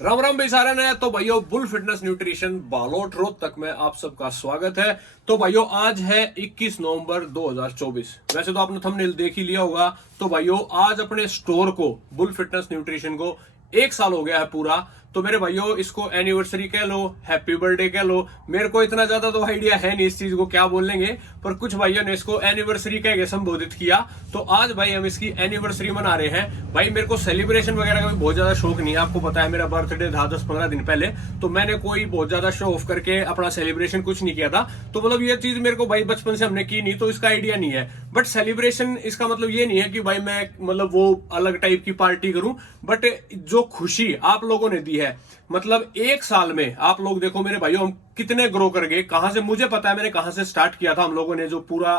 राम राम बेसारन है। तो भाइयों bull fitness nutrition Balot Rohtak में आप सबका स्वागत है। तो भाइयों आज है 21 नवंबर 2024। वैसे तो आपने थंबनेल देख ही लिया होगा। तो भाइयों आज अपने स्टोर को बुल फिटनेस न्यूट्रिशन को 1 साल हो गया है पूरा। तो मेरे भाइयों इसको एनिवर्सरी कह लो, हैप्पी बर्थडे कह लो। मेरे को इतना ज्यादा तो आइडिया है नहीं इस चीज को क्या बोलेंगे, पर कुछ भाइयों ने इसको एनिवर्सरी कह के संबोधित किया। तो आज भाई हम इसकी एनिवर्सरी मना रहे हैं। भाई मेरे को सेलिब्रेशन वगैरह का भी बहुत ज्यादा शौक नहीं है, आपको पता है मेरा बर्थडे था 10-15 दिन पहले। तो मैंने कोई बहुत ज्यादा शो ऑफ करके अपना सेलिब्रेशन कुछ नहीं किया था। तो मतलब ये चीज मेरे को भाई बचपन से हमने की नहीं, तो इसका आइडिया नहीं है। बट सेलिब्रेशन इसका मतलब ये नहीं है कि भाई मैं मतलब वो अलग टाइप की पार्टी करूं। बट जो खुशी आप लोगों ने दी है, मतलब 1 साल में आप लोग देखो मेरे भाइयों हम कितने ग्रो कर गए। कहां से मुझे पता है मैंने कहां से स्टार्ट किया था। हम लोगों ने जो पूरा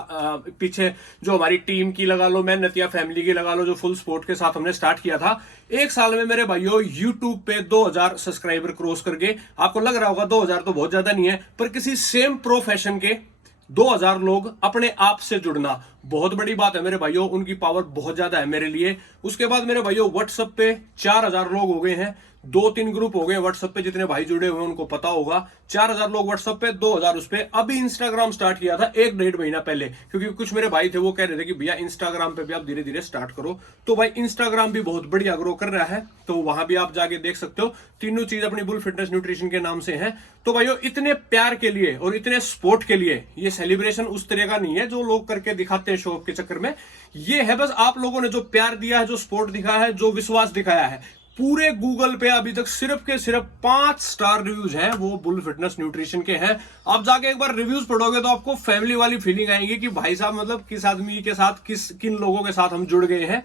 पीछे जो हमारी टीम की लगा लो, मेहनत या फैमिली की लगा लो, जो फुल सपोर्ट के साथ हमने स्टार्ट किया था। 1 साल में मेरे भाइयों यूट्यूब पे 2000 सब्सक्राइबर क्रॉस करके, आपको लग रहा होगा 2000 तो बहुत ज्यादा नहीं है, पर किसी सेम प्रोफेशन के 2000 लोग अपने आप से जुड़ना बहुत बड़ी बात है मेरे भाइयों। उनकी पावर बहुत ज्यादा है मेरे लिए। उसके बाद मेरे भाइयों व्हाट्सएप पे 4000 लोग हो गए हैं। 2-3 ग्रुप हो गए व्हाट्सएप पे, जितने भाई जुड़े हुए उनको पता होगा। 4000 लोग व्हाट्सएप पे, 2000 उस पे। अभी इंस्टाग्राम स्टार्ट किया था 1-1.5 महीना पहले, क्योंकि कुछ मेरे भाई थे वो कह रहे थे कि भैया इंस्टाग्राम पे भी आप धीरे धीरे स्टार्ट करो। तो भाई इंस्टाग्राम भी बहुत बढ़िया ग्रो कर रहा है, तो वहां भी आप जाके देख सकते हो। तीनों चीज अपनी बुल फिटनेस न्यूट्रिशन के नाम से है। तो भाइयों इतने प्यार के लिए और इतने सपोर्ट के लिए ये सेलिब्रेशन उस तरह का नहीं है जो लोग करके दिखाते हैं शो ऑफ के चक्कर में। ये है बस आप लोगों ने जो प्यार दिया है, जो सपोर्ट दिखाया है, जो विश्वास दिखाया है। पूरे गूगल पे अभी तक सिर्फ के सिर्फ 5 स्टार रिव्यूज हैं, वो बुल फिटनेस न्यूट्रिशन के हैं। आप जाके एक बार रिव्यूज पढ़ोगे तो आपको फैमिली वाली फीलिंग आएगी कि भाई साहब मतलब किस आदमी के साथ, किन लोगों के साथ हम जुड़ गए हैं।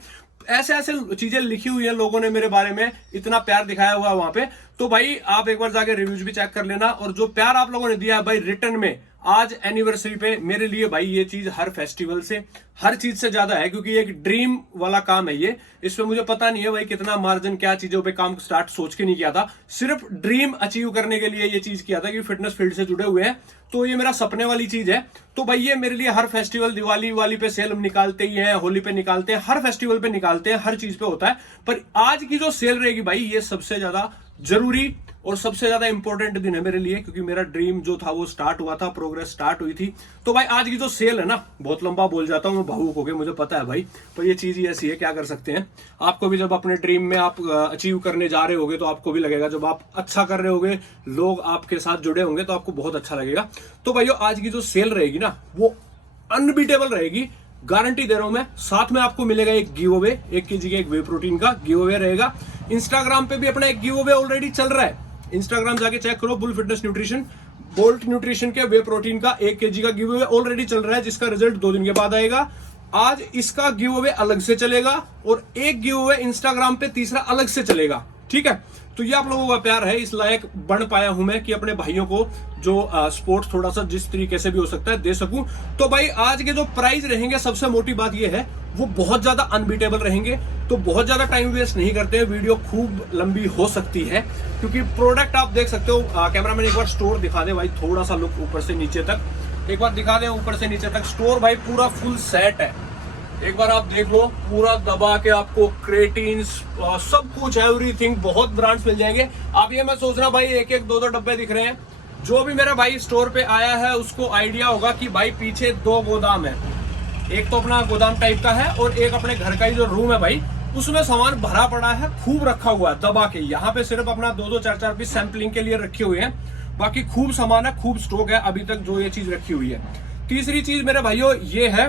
ऐसे ऐसे चीजें लिखी हुई है लोगों ने मेरे बारे में, इतना प्यार दिखाया हुआ है वहां पे। तो भाई आप एक बार जाके रिव्यूज भी चेक कर लेना। और जो प्यार आप लोगों ने दिया है भाई रिटर्न में आज एनिवर्सरी पे, मेरे लिए भाई ये चीज हर फेस्टिवल से, हर चीज से ज्यादा है, क्योंकि एक ड्रीम वाला काम है ये। इसमें मुझे पता नहीं है भाई कितना मार्जिन, क्या चीजों पे काम स्टार्ट सोच के नहीं किया था। सिर्फ ड्रीम अचीव करने के लिए ये चीज किया था कि फिटनेस फील्ड से जुड़े हुए हैं, तो ये मेरा सपने वाली चीज है। तो भाई ये मेरे लिए हर फेस्टिवल, दिवाली वाली पे सेल हम निकालते ही हैं, होली पे निकालते हैं, हर फेस्टिवल पे निकालते हैं, हर चीज पे होता है। पर आज की जो सेल रहेगी भाई, ये सबसे ज्यादा जरूरी और सबसे ज्यादा इंपॉर्टेंट दिन है मेरे लिए, क्योंकि मेरा ड्रीम जो था वो स्टार्ट हुआ था, प्रोग्रेस स्टार्ट हुई थी। तो भाई आज की जो सेल है ना, बहुत लंबा बोल जाता हूं मैं, भावुक हो गया मुझे पता है भाई, पर ये चीज ही ऐसी है, क्या कर सकते हैं। आपको भी जब अपने ड्रीम में आप अचीव करने जा रहे होगे तो आपको भी लगेगा, जब आप अच्छा कर रहे होगे, लोग आपके साथ जुड़े होंगे तो आपको बहुत अच्छा लगेगा। तो भाइयों आज की जो सेल रहेगी ना, वो अनबीटेबल रहेगी, गारंटी दे रहा हूं मैं। साथ में आपको मिलेगा एक गिव अवे, 1 kg के एक वे प्रोटीन का गिव अवे रहेगा। इंस्टाग्राम पे भी अपना एक गिव अवे ऑलरेडी चल रहा है, इंस्टाग्राम जाके चेक करो, bull fitness nutrition, bolt nutrition के वे प्रोटीन का 1 kg का गिव अवे ऑलरेडी चल रहा है, जिसका रिजल्ट 2 दिन के बाद आएगा। आज इसका गिव अवे अलग से चलेगा और एक गिव अवे इंस्टाग्राम पे तीसरा अलग से चलेगा, ठीक है। तो ये आप लोगों का प्यार है, इस लायक बन पाया हूं मैं कि अपने भाइयों को जो स्पोर्ट थोड़ा सा जिस तरीके से भी हो सकता है दे सकूं। तो भाई आज के जो प्राइस रहेंगे, सबसे मोटी बात ये है, वो बहुत ज्यादा अनबीटेबल रहेंगे। तो बहुत ज्यादा टाइम वेस्ट नहीं करते हैं, वीडियो खूब लंबी हो सकती है, क्योंकि प्रोडक्ट आप देख सकते हो। कैमरामैन एक बार स्टोर दिखा दे भाई, थोड़ा सा लुक ऊपर से नीचे तक एक बार दिखा दे, ऊपर से नीचे तक स्टोर भाई पूरा फुल सेट है। एक बार आप देख लो, पूरा दबा के आपको क्रेटीन सब कुछ, एवरीथिंग, बहुत ब्रांड्स मिल जाएंगे। आप ये मत सोचना भाई 1-1, 2-2 डब्बे दिख रहे हैं। जो भी मेरा भाई स्टोर पे आया है उसको आइडिया होगा कि भाई पीछे 2 गोदाम है, एक तो अपना गोदाम टाइप का है और एक अपने घर का ही जो रूम है भाई, उसमें सामान भरा पड़ा है, खूब रखा हुआ है दबा के। यहाँ पे सिर्फ अपना 2-2, 4-4 पीस सैंपलिंग के लिए रखे हुए हैं, बाकी खूब सामान है, खूब स्टॉक है अभी तक जो ये चीज रखी हुई है। तीसरी चीज मेरे भाइयों ये है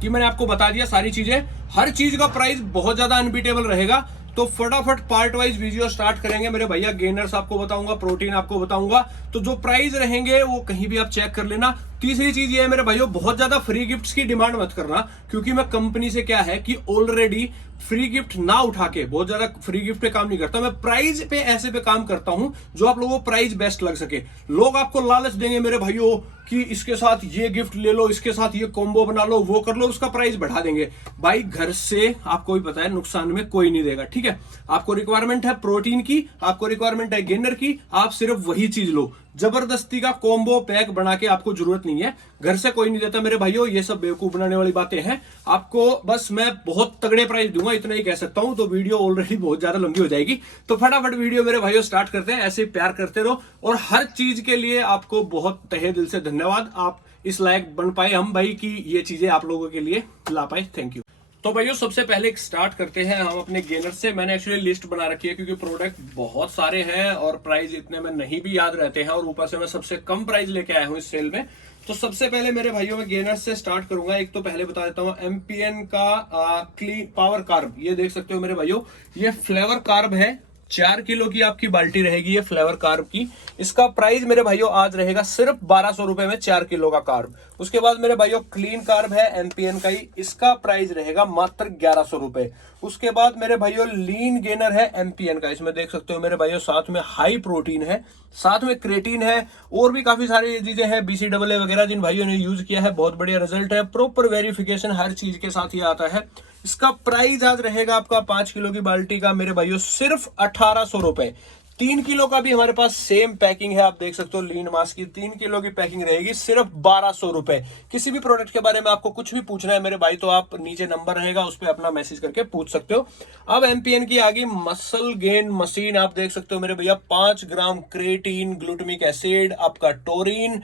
कि मैंने आपको बता दिया सारी चीजें, हर चीज का प्राइस बहुत ज्यादा अनबीटेबल रहेगा। तो फटाफट पार्ट वाइज वीडियो स्टार्ट करेंगे मेरे भैया। गेनर्स आपको बताऊंगा, प्रोटीन आपको बताऊंगा, तो जो प्राइस रहेंगे वो कहीं भी आप चेक कर लेना। तीसरी चीज ये है मेरे भाइयों, बहुत ज्यादा फ्री गिफ्ट्स की डिमांड मत करना, क्योंकि मैं कंपनी से क्या है कि ऑलरेडी फ्री गिफ्ट ना उठा के बहुत ज्यादा फ्री गिफ्ट पे काम नहीं करता। मैं प्राइस पे ऐसे पे काम करता हूं जो आप लोगों को प्राइस बेस्ट लग सके। लोग आपको लालच देंगे मेरे भाइयों, कि इसके साथ ये गिफ्ट ले लो, इसके साथ ये कॉम्बो बना लो, वो कर लो, उसका प्राइस बढ़ा देंगे। भाई घर से आपको भी पता है नुकसान में कोई नहीं देगा, ठीक है। आपको रिक्वायरमेंट है प्रोटीन की, आपको रिक्वायरमेंट है गेनर की, आप सिर्फ वही चीज लो। जबरदस्ती का कॉम्बो पैक बना के आपको जरूरत नहीं है, घर से कोई नहीं देता मेरे भाइयों। ये सब बेवकूफ बनाने वाली बातें हैं। आपको बस मैं बहुत तगड़े प्राइस दूंगा, इतना ही कह सकता हूं। तो वीडियो ऑलरेडी बहुत ज्यादा लंबी हो जाएगी, तो फटाफट वीडियो मेरे भाइयों स्टार्ट करते हैं। ऐसे प्यार करते रहो, और हर चीज के लिए आपको बहुत तहे दिल से धन्यवाद। आप इस लायक बन पाए हम भाई कि ये चीजें आप लोगों के लिए ला पाए, थैंक यू। तो भाइयों सबसे पहले स्टार्ट करते हैं हम अपने गेनर से। मैंने एक्चुअली लिस्ट बना रखी है क्योंकि प्रोडक्ट बहुत सारे हैं और प्राइस इतने में नहीं भी याद रहते हैं, और ऊपर से मैं सबसे कम प्राइस लेके आया हूं इस सेल में। तो सबसे पहले मेरे भाइयों में गेनर से स्टार्ट करूंगा। एक तो पहले बता देता हूं एमपीएन का क्लीन पावर कार्ब, ये देख सकते हो मेरे भाइयों, ये फ्लेवर कार्ब है। 4 किलो की आपकी बाल्टी रहेगी ये फ्लेवर कार्ब की। इसका प्राइस मेरे भाइयों आज रहेगा सिर्फ 1200 रुपए में 4 किलो का कार्ब। उसके बाद मेरे भाइयों क्लीन कार्ब है एमपीएन का ही, इसका प्राइस रहेगा मात्र 1100 रुपए। उसके बाद मेरे भाइयों लीन गेनर है एमपीएन का, इसमें देख सकते हो मेरे भाइयों साथ में हाई प्रोटीन है, साथ में क्रेटीन है, और भी काफी सारी चीजें हैं, BCAA वगैरह। जिन भाइयों ने यूज किया है बहुत बढ़िया रिजल्ट है, प्रॉपर वेरिफिकेशन हर चीज के साथ ये आता है। इसका प्राइस आज रहेगा आपका 5 किलो की बाल्टी का मेरे भाइयों सिर्फ 1800 रुपए। 3 किलो का भी हमारे पास सेम पैकिंग है, आप देख सकते हो लीन मास की 3 किलो की पैकिंग रहेगी सिर्फ 1200 रुपए। किसी भी प्रोडक्ट के बारे में आपको कुछ भी पूछना है मेरे भाई तो आप नीचे नंबर रहेगा उस पर अपना मैसेज करके पूछ सकते हो। अब एमपीएन की आगे मसल गेन मशीन, आप देख सकते हो मेरे भैया 5 ग्राम क्रेटीन, ग्लूटामिक एसिड, आपका टोरिन,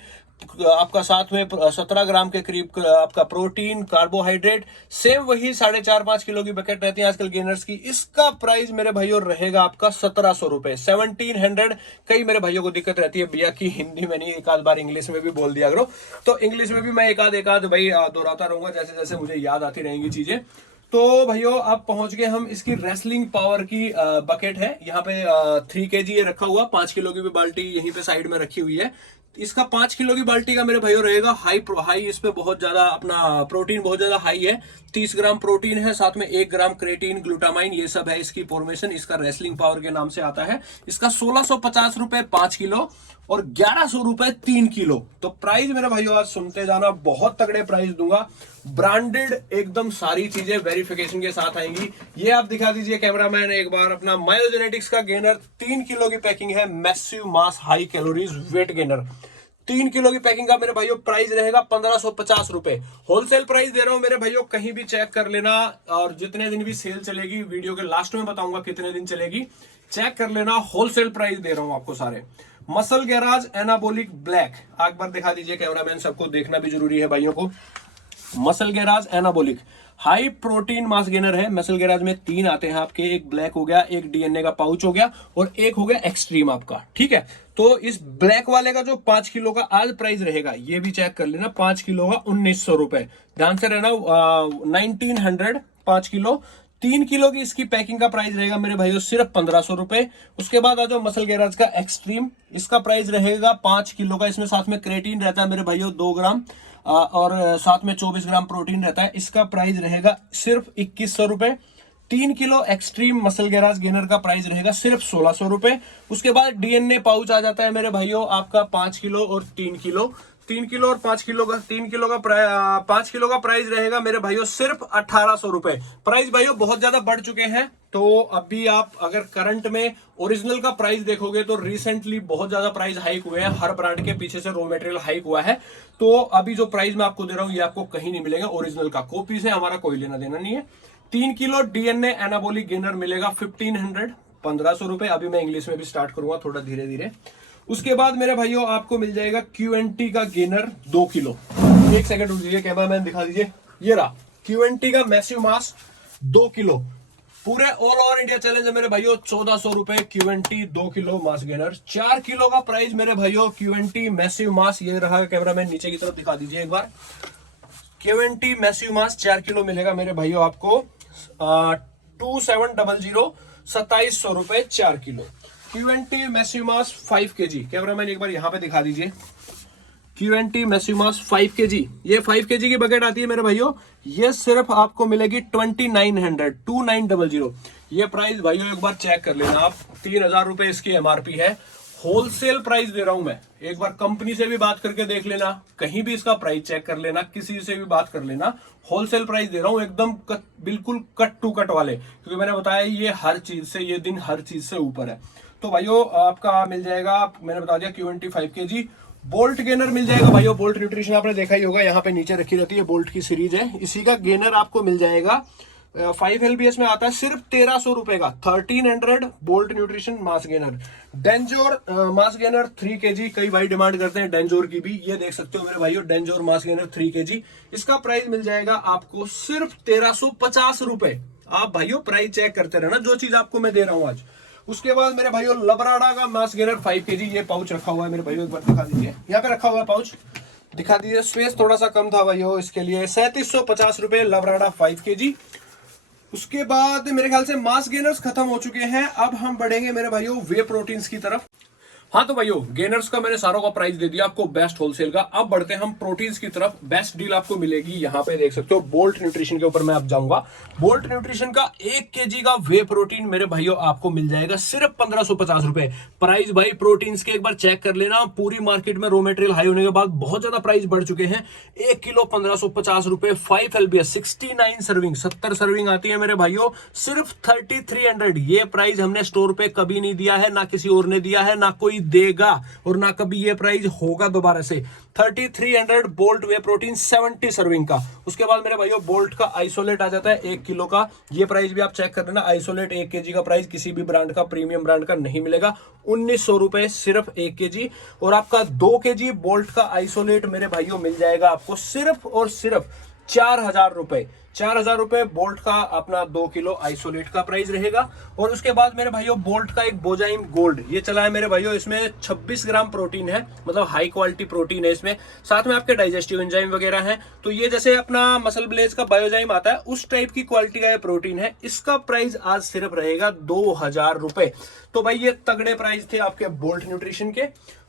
आपका साथ में 17 ग्राम के करीब आपका प्रोटीन, कार्बोहाइड्रेट, सेम वही 4.5-5 किलो की पैकेट रहती है आजकल गेनर्स की। इसका प्राइस मेरे भाइयों रहेगा आपका 1700 रुपए, 1700। कई मेरे भाइयों को दिक्कत रहती है भैया की हिंदी में नहीं, एक आध बार इंग्लिश में भी बोल दिया करो। तो इंग्लिश में भी मैं एक आध भाई दोहराता रहूंगा जैसे जैसे मुझे याद आती रहेंगी चीजें। तो भाइयों अब पहुंच गए हम, इसकी रेसलिंग पावर की बकेट है यहाँ पे 3 kg ये रखा हुआ। 5 किलो की भी बाल्टी यहीं पे साइड में रखी हुई है। इसका 5 किलो की बाल्टी का मेरे भाइयों रहेगा हाई, इस पे बहुत ज्यादा अपना प्रोटीन बहुत ज्यादा हाई है। 30 ग्राम प्रोटीन है, साथ में 1 ग्राम क्रेटीन, ग्लूटामाइन, ये सब है इसकी फॉर्मेशन। इसका रेसलिंग पावर के नाम से आता है। इसका 1650 रुपए 5 किलो और 1100 रुपए 3 किलो। तो प्राइस मेरे भाइयों आज सुनते जाना, बहुत तगड़े प्राइस दूंगा। ब्रांडेड एकदम सारी चीजें वेरिफिकेशन के साथ आएंगी। ये आप दिखा दीजिए कैमरामैन एक बार, अपना मायोजेनेटिक्स का गेनर 3 किलो की पैकिंग है, massive mass high calories weight gainer. 3 kilo की पैकिंग का मेरे भाइयों प्राइस रहेगा 1550 रुपए। होलसेल प्राइस दे रहा हूं मेरे भाइयों, कहीं भी चेक कर लेना। और जितने दिन भी सेल चलेगी वीडियो के लास्ट में बताऊंगा कितने दिन चलेगी, चेक कर लेना। होलसेल प्राइस दे रहा हूं आपको सारे। मसल गैराज एनाबोलिक ब्लैक, एक बार दिखा दीजिए कैमरामैन, सबको देखना भी जरूरी है भाइयों को। Muscle garage anabolic high protein mass gainer है। मसल गैराज में 3 आते हैं आपके, एक ब्लैक हो गया, एक डीएनए का पाउच हो गया, और एक हो गया एक्सट्रीम आपका, ठीक है। तो इस ब्लैक वाले का जो 5 किलो का आज प्राइस रहेगा, ये भी चेक कर लेना, 5 किलो का 1900 रुपए, ध्यान से रहना, 1900 5 किलो। 3 किलो की इसकी पैकिंग का प्राइस रहेगा मेरे भाइयों सिर्फ 1500 रुपए। उसके बाद आ जाओ मसल गैराज का एक्सट्रीम, इसका प्राइस रहेगा 5 किलो का, इसमें साथ में क्रेटीन रहता है मेरे भाइयों 2 ग्राम, और साथ में 24 ग्राम प्रोटीन रहता है। इसका प्राइस रहेगा सिर्फ 2100 रुपए। 3 kilo extreme muscle garage gainer का प्राइस रहेगा सिर्फ 1600 रुपए। उसके बाद डीएनए पाउच आ जाता है मेरे भाइयों आपका 5 किलो और 3 किलो। 3 किलो और 5 किलो का 5 किलो का प्राइस रहेगा मेरे भाइयों सिर्फ 1800 रुपए। प्राइस भाइयों बहुत ज्यादा बढ़ चुके हैं। तो अभी आप अगर करंट में ओरिजिनल का प्राइस देखोगे तो रिसेंटली बहुत ज्यादा प्राइस हाइक हुए हैं, हर ब्रांड के पीछे से रॉ मटेरियल हाइक हुआ है। तो अभी जो प्राइस मैं आपको दे रहा हूं ये आपको कहीं नहीं मिलेगा, ओरिजिनल का, कॉपी से हमारा कोई लेना देना नहीं है। 3 किलो डीएनए एनाबोलिक गेनर मिलेगा 1500 रुपए। अभी मैं इंग्लिश में भी स्टार्ट करूंगा थोड़ा धीरे धीरे। उसके बाद मेरे भाइयों आपको मिल जाएगा क्यूएनटी का गेनर 2 किलो। एक सेकंड रुक दीजिए, कैमरामैन दिखा दीजिए, ये रहा क्यूएनटी का मैसिव मास 2 किलो। पूरे ऑल ओवर इंडिया चैलेंज है मेरे भाइयों 1400 रुपए क्यूएनटी 2 किलो मास गेनर। 4 किलो का प्राइस मेरे भाइयों क्यूएनटी मैसिव मास, ये रहा कैमरामैन नीचे की तरफ दिखा दीजिए एक बार। क्यूएनटी मैसिव मास 4 किलो मिलेगा मेरे भाइयों आपको 2700 2700 रुपए 4 किलो। क्यूएनटी मैसिव मास 5 kg, कैमरामैन एक बार यहां पे दिखा दीजिए। क्यूएनटी मैसिव मास 5 kg, ये 5 kg की बकेट आती है मेरे भाइयों, ये सिर्फ आपको मिलेगी 2900 ये प्राइस भाइयों एक बार चेक कर लेना आप। 3000 रुपए इसकी एमआरपी है। होलसेल प्राइस दे रहा हूं मैं। एक बार कंपनी से भी बात करके देख लेना, कहीं भी इसका प्राइस चेक कर लेना, किसी से भी बात कर लेना। होलसेल प्राइस दे रहा हूं एकदम बिल्कुल कट टू कट वाले, क्योंकि मैंने बताया ये हर चीज से, ये दिन हर चीज से ऊपर है। तो भाइयों आपका मिल जाएगा, मैंने बता दिया Q20 5 kg बोल्ट गेनर मिल जाएगा। भाइयों बोल्ट न्यूट्रिशन आपने देखा ही होगा, यहाँ पे नीचे रखी रहती है, बोल्ट की सीरीज है, इसी का गेनर आपको मिल जाएगा 5 LBS में आता है सिर्फ 1300 रुपए का। 1300 बोल्ट न्यूट्रिशन मास गेनर। डेंजोर मास गेनर 3 kg, कई भाई डिमांड करते हैं डेंजोर की भी, ये देख सकते हो मेरे भाइयों डेंजोर मास गेनर 3 kg। इसका प्राइस मिल जाएगा आपको सिर्फ 1350 रुपए। आप भाइयों प्राइस चेक करते रहना, जो चीज आपको मैं दे रहा हूं आज। उसके बाद मेरे भाइयों लबराडा का मास गेनर 5 kg, ये पाउच रखा हुआ है मेरे भाइयों, एक बार दिखा दीजिए, यहाँ पे रखा हुआ है पाउच, दिखा दीजिए। स्पेस थोड़ा सा कम था भाइयों, इसके लिए 3750 रुपए लबराडा 5 kg। उसके बाद मेरे ख्याल से मास गेनर्स खत्म हो चुके हैं, अब हम बढ़ेंगे मेरे भाइयों वे प्रोटीन्स की तरफ। हाँ तो भाइयों गेनर्स का मैंने सारों का प्राइस दे दिया आपको बेस्ट होलसेल का। अब बढ़ते हैं हम प्रोटीन्स की तरफ। बेस्ट डील आपको मिलेगी यहाँ पे देख सकते हो, बोल्ट न्यूट्रिशन के ऊपर मैं अब जाऊंगा। बोल्ट न्यूट्रिशन का 1 kg का वे प्रोटीन मेरे भाइयों आपको मिल जाएगा सिर्फ 1550 रुपए। प्राइस भाई प्रोटीन्स के एक बार चेक कर लेना, पूरी मार्केट में रॉ मेटेरियल हाई होने के बाद बहुत ज्यादा प्राइस बढ़ चुके हैं। 1 किलो 1550 रुपए, 5 LBS 69 सर्विंग, 70 सर्विंग आती है मेरे भाइयों, सिर्फ 3300। ये प्राइस हमने स्टोर पे कभी नहीं दिया है, ना किसी और ने दिया है, ना कोई देगा, और ना कभी ये प्राइस होगा दोबारा से। 3300 बोल्ट वे प्रोटीन 70 सर्विंग का। उसके बाद मेरे भाइयों बोल्ट का आइसोलेट आ जाता है 1 किलो का, ये प्राइस भी आप चेक कर लेना। आइसोलेट 1 kg का प्राइस किसी भी ब्रांड का, प्रीमियम ब्रांड का नहीं मिलेगा, 1900 रुपए सिर्फ 1 kg। और आपका 2 kg बोल्ट का आइसोलेट मेरे भाइयों मिल जाएगा आपको सिर्फ और सिर्फ 4000 रुपए। 4000 रुपए बोल्ट का अपना 2 किलो आइसोलेट का प्राइस रहेगा। और उसके बाद मेरे भाइयों बोल्ट का एक बोजाइम गोल्ड, ये चला है मेरे भाइयों, इसमें 26 ग्राम प्रोटीन है, मतलब हाई क्वालिटी प्रोटीन है इसमें, साथ में आपके डाइजेस्टिव एंजाइम वगैरह हैं। तो ये जैसे अपना मसल ब्लेज का बायोजाइम आता है, उस टाइप की क्वालिटी का ये प्रोटीन है। इसका प्राइस आज सिर्फ रहेगा 2000 रुपए। तो भाई ये तगड़े प्राइस थे आपके बोल्ट न्यूट्रिशन के,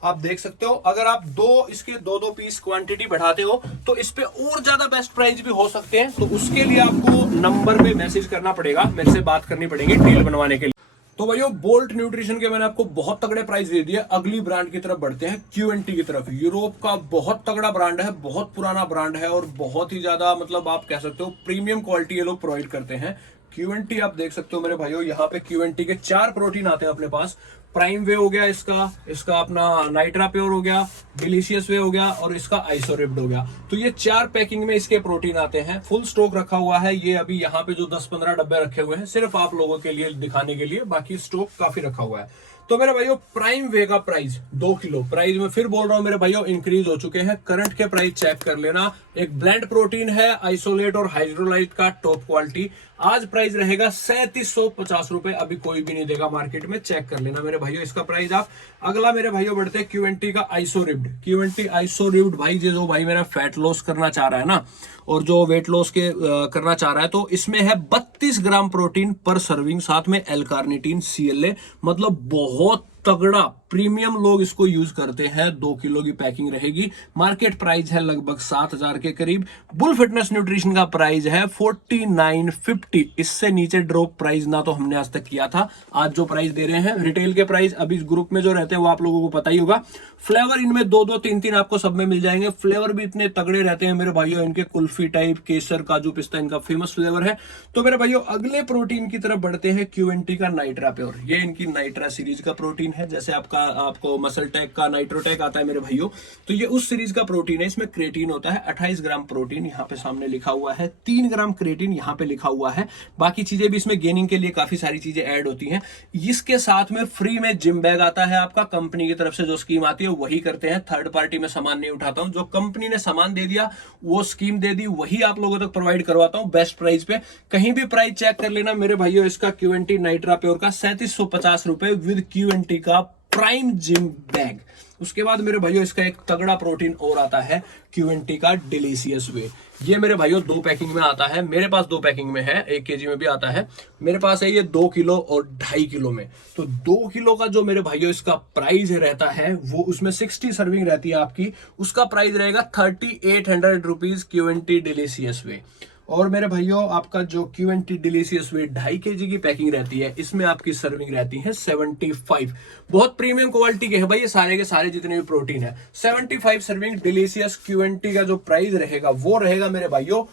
आप देख सकते हो। अगर आप इसके दो पीस क्वांटिटी बढ़ाते हो तो इस पे और ज्यादा बेस्ट प्राइस भी हो सकते हैं। तो उसके लिए आपको नंबर पे मैसेज करना पड़ेगा, मेरे से बात करनी पड़ेगी डील बनवाने के लिए। तो भाइयों बोल्ट न्यूट्रिशन के मैंने आपको बहुत तगड़े प्राइस दे दिए। अगली ब्रांड की तरफ बढ़ते हैं, Q20 की तरफ। यूरोप का बहुत तगड़ा ब्रांड है, बहुत पुराना ब्रांड है, और बहुत ही ज्यादा मतलब आप कह सकते हो प्रीमियम क्वालिटी ये लोग प्रोवाइड करते हैं। Q20 आप देख सकते हो मेरे भाइयों, यहाँ पे Q20 के 4 प्रोटीन आते हैं अपने पास। प्राइम वे हो गया इसका अपना नाइट्रा प्योर हो गया, डिलीशियस वे हो गया, और इसका आइसोरिब्ड हो गया। तो ये 4 पैकिंग में इसके प्रोटीन आते हैं। फुल स्टॉक रखा हुआ है, ये अभी यहाँ पे जो 10-15 डब्बे रखे हुए हैं सिर्फ आप लोगों के लिए दिखाने के लिए, बाकी स्टॉक काफी रखा हुआ है। तो मेरे भाइयों प्राइम वे का प्राइस 2 किलो प्राइस में फिर बोल रहा हूं मेरे भाइयों इंक्रीज हो चुके हैं। करंट के प्राइस चेक कर लेना। एक ब्लेंड प्रोटीन है, आइसोलेट और हाइड्रोलाइट का टॉप क्वालिटी, आज प्राइस रहेगा 3750 रुपए। अभी कोई भी नहीं देगा मार्केट में, चेक कर लेना मेरे भाइयों इसका प्राइस आप। अगला मेरे भाइयों बढ़ते हैं Q20 का आइसोरिब्ड। Q20 आइसोरिब्ड भाई जो भाई मेरा फैट लॉस करना चाह रहा है ना, और जो वेट लॉस के करना चाह रहा है, तो इसमें है 32 ग्राम प्रोटीन पर सर्विंग, साथ में एल कार्निटीन CLA, मतलब बहुत तगड़ा प्रीमियम लोग इसको यूज करते हैं। 2 किलो की पैकिंग रहेगी। मार्केट प्राइस है लगभग 7000 के करीब। बुल फिटनेस न्यूट्रिशन का प्राइस है 4950। इससे नीचे ड्रॉप प्राइस ना तो हमने आज तक किया था। आज जो प्राइस दे रहे हैं रिटेल के प्राइस, अभी इस ग्रुप में जो रहते हैं वो आप लोगों को पता ही होगा। फ्लेवर इनमें 2-2 3-3 आपको सब में मिल जाएंगे। फ्लेवर भी इतने तगड़े रहते हैं मेरे भाइयों इनके, कुल्फी टाइप, केसर, काजू पिस्ता इनका फेमस फ्लेवर है। तो मेरे भाइयों अगले प्रोटीन की तरफ बढ़ते हैं, Q20 का नाइट्रा प्योर। ये इनकी नाइट्रा सीरीज का प्रोटीन है, जैसे आपको मसल टेक का नाइट्रोटेक आता है मेरे भाइयों, तो ये उस सीरीज का प्रोटीन है। इसमें क्रेटीन होता है 28 ग्राम प्रोटीन, यहाँ पे सामने लिखा हुआ है, 3 ग्राम क्रेटीन यहाँ पे लिखा हुआ है। बाकी चीजें भी इसमें गेनिंग के लिए काफी सारी चीजें ऐड होती हैं। इसके साथ में फ्री में जिम बैग आता है आपका, कंपनी की तरफ से जो स्कीम आती है वही करते हैं। थर्ड पार्टी में सामान नहीं उठाता हूं, जो कंपनी ने सामान दे दिया, वो स्कीम दे दी, वही आप लोगों तक प्रोवाइड करवाता हूं बेस्ट प्राइस पे। कहीं भी प्राइस चेक कर लेना मेरे भाइयों इसका Q20 नाइट्रा प्योर का 3750 रुपए विद Q20 का प्राइम जिम बैग। उसके बाद मेरे भाइयों इसका एक तगड़ा प्रोटीन और आता है Q20 का डिलीशियस वे। ये मेरे भाइयों 2 पैकिंग में आता है, मेरे पास 2 पैकिंग में है, 1 kg में भी आता है। मेरे पास है ये 2 किलो और 2.5 किलो में। तो 2 किलो का जो मेरे भाइयों इसका प्राइस रहता है, वो उसमें 60 सर्विंग रहती है आपकी, उसका प्राइस रहेगा 3800 रुपीज Q20 डिलीशियस वे। और मेरे भाइयों आपका जो Q&T डिलीशियस वे 2.5 kg की पैकिंग रहती है, इसमें आपकी सर्विंग रहती है 75। बहुत प्रीमियम क्वालिटी के है भाई ये सारे के सारे जितने भी प्रोटीन है। 75 सर्विंग डिलीशियस Q&T का जो प्राइस रहेगा वो रहेगा मेरे भाइयों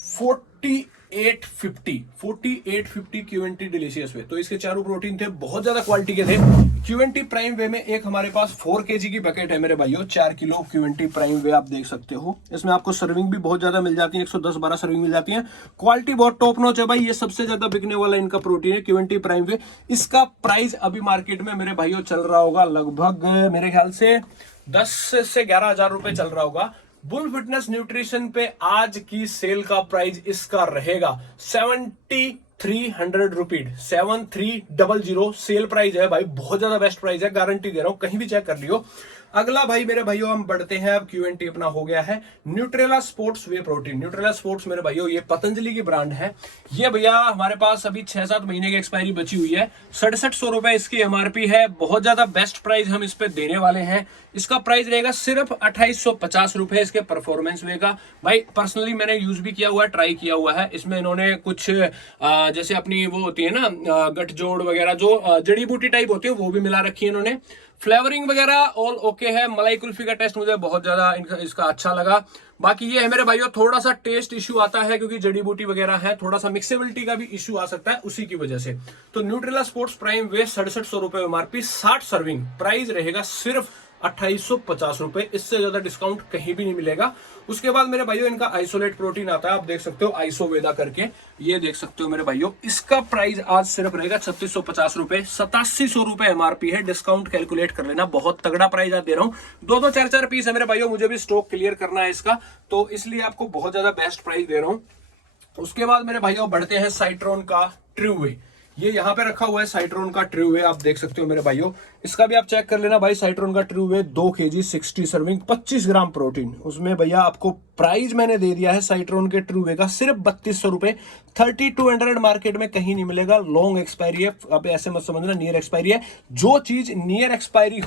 4850 Q&T डिलीशियस वे। तो इसके चारों प्रोटीन थे, बहुत ज्यादा क्वालिटी के थे। Q&T प्राइम वे में एक हमारे पास 4 kg की पैकेट है मेरे भाइयों, 4 किलो Q&T प्राइम वे आप देख सकते हो। इसमें आपको सर्विंग भी बहुत ज्यादा मिल जाती है, 110-12 सर्विंग मिल जाती है। क्वालिटी बहुत टॉप नॉच है भाई, ये सबसे ज्यादा बिकने वाला इनका प्रोटीन है Q&T प्राइम वे। इसका प्राइस अभी मार्केट में मेरे भाइयों चल रहा होगा लगभग मेरे ख्याल से 10 से 11 हजार रुपए चल रहा होगा। बुल फिटनेस न्यूट्रिशन पे आज की सेल का प्राइस इसका रहेगा 7300 रुपीज, 7300 सेल प्राइस है भाई, बहुत ज्यादा बेस्ट प्राइस है, गारंटी दे रहा हूं, कहीं भी चेक कर लियो। अगला भाई मेरे भाइयों हम बढ़ते हैं, अब Q&T अपना हो गया है न्यूट्रेला स्पोर्ट्स वे प्रोटीन। न्यूट्रेला स्पोर्ट्स मेरे भाइयों ये पतंजलि की ब्रांड है। ये भैया हमारे पास अभी 6-7 महीने की एक्सपायरी बची हुई है, 6700 रुपए इसकी MRP है। बहुत ज्यादा बेस्ट प्राइस हम इस पे देने वाले हैं। इसका प्राइस रहेगा सिर्फ 2850 रुपए इसके परफॉर्मेंस वे का। भाई पर्सनली मैंने यूज भी किया हुआ है, ट्राई किया हुआ है। इसमें इन्होंने कुछ जैसे अपनी वो होती है ना गठजोड़ वगैरह जो जड़ी बूटी टाइप होती है वो भी मिला रखी है इन्होंने। फ्लेवरिंग वगैरह ऑल ओके है। मलाई कुल्फी का टेस्ट मुझे बहुत ज्यादा इसका अच्छा लगा। बाकी ये है मेरे भाइयों थोड़ा सा टेस्ट इश्यू आता है क्योंकि जड़ी बूटी वगैरह है, थोड़ा सा मिक्सेबिलिटी का भी इश्यू आ सकता है उसी की वजह से। तो न्यूट्रेला स्पोर्ट्स प्राइम वे 6700 रुपए MRP, 60 सर्विंग, प्राइस रहेगा सिर्फ 2850 रुपए, इससे ज्यादा डिस्काउंट कहीं भी नहीं मिलेगा। उसके बाद मेरे भाइयों इनका आइसोलेट प्रोटीन आता है, आप देख सकते हो आइसोवेदा करके, ये देख सकते हो मेरे भाइयों। इसका प्राइस आज सिर्फ रहेगा 3650 रुपए, 8700 रुपए MRP है। डिस्काउंट कैलकुलेट कर लेना, बहुत तगड़ा प्राइस आज दे रहा हूं। 2-2 4-4 पीस है मेरे भाइयों, मुझे भी स्टॉक क्लियर करना है इसका, तो इसलिए आपको बहुत ज्यादा बेस्ट प्राइस दे रहा हूं। उसके बाद मेरे भाइयों बढ़ते हैं साइट्रोन का ट्रू वे। ये यहाँ पे रखा हुआ है साइट्रोन का ट्रू वे, आप देख सकते हो मेरे भाइयों। इसका भी आप चेक कर लेना भाई, साइट्रोन का ट्रू वे 2 kg 60 सर्विंग, 25 ग्राम प्रोटीन। उसमें भैया आपको प्राइस मैंने दे दिया है साइट्रोन के ट्रू वे का सिर्फ 3200 रुपए, 3200 मार्केट में कहीं नहीं मिलेगा। लॉन्ग एक्सपायरी है, अब ऐसे मत समझना नियर एक्सपायरी है। जो चीज नियर एक्सपायरी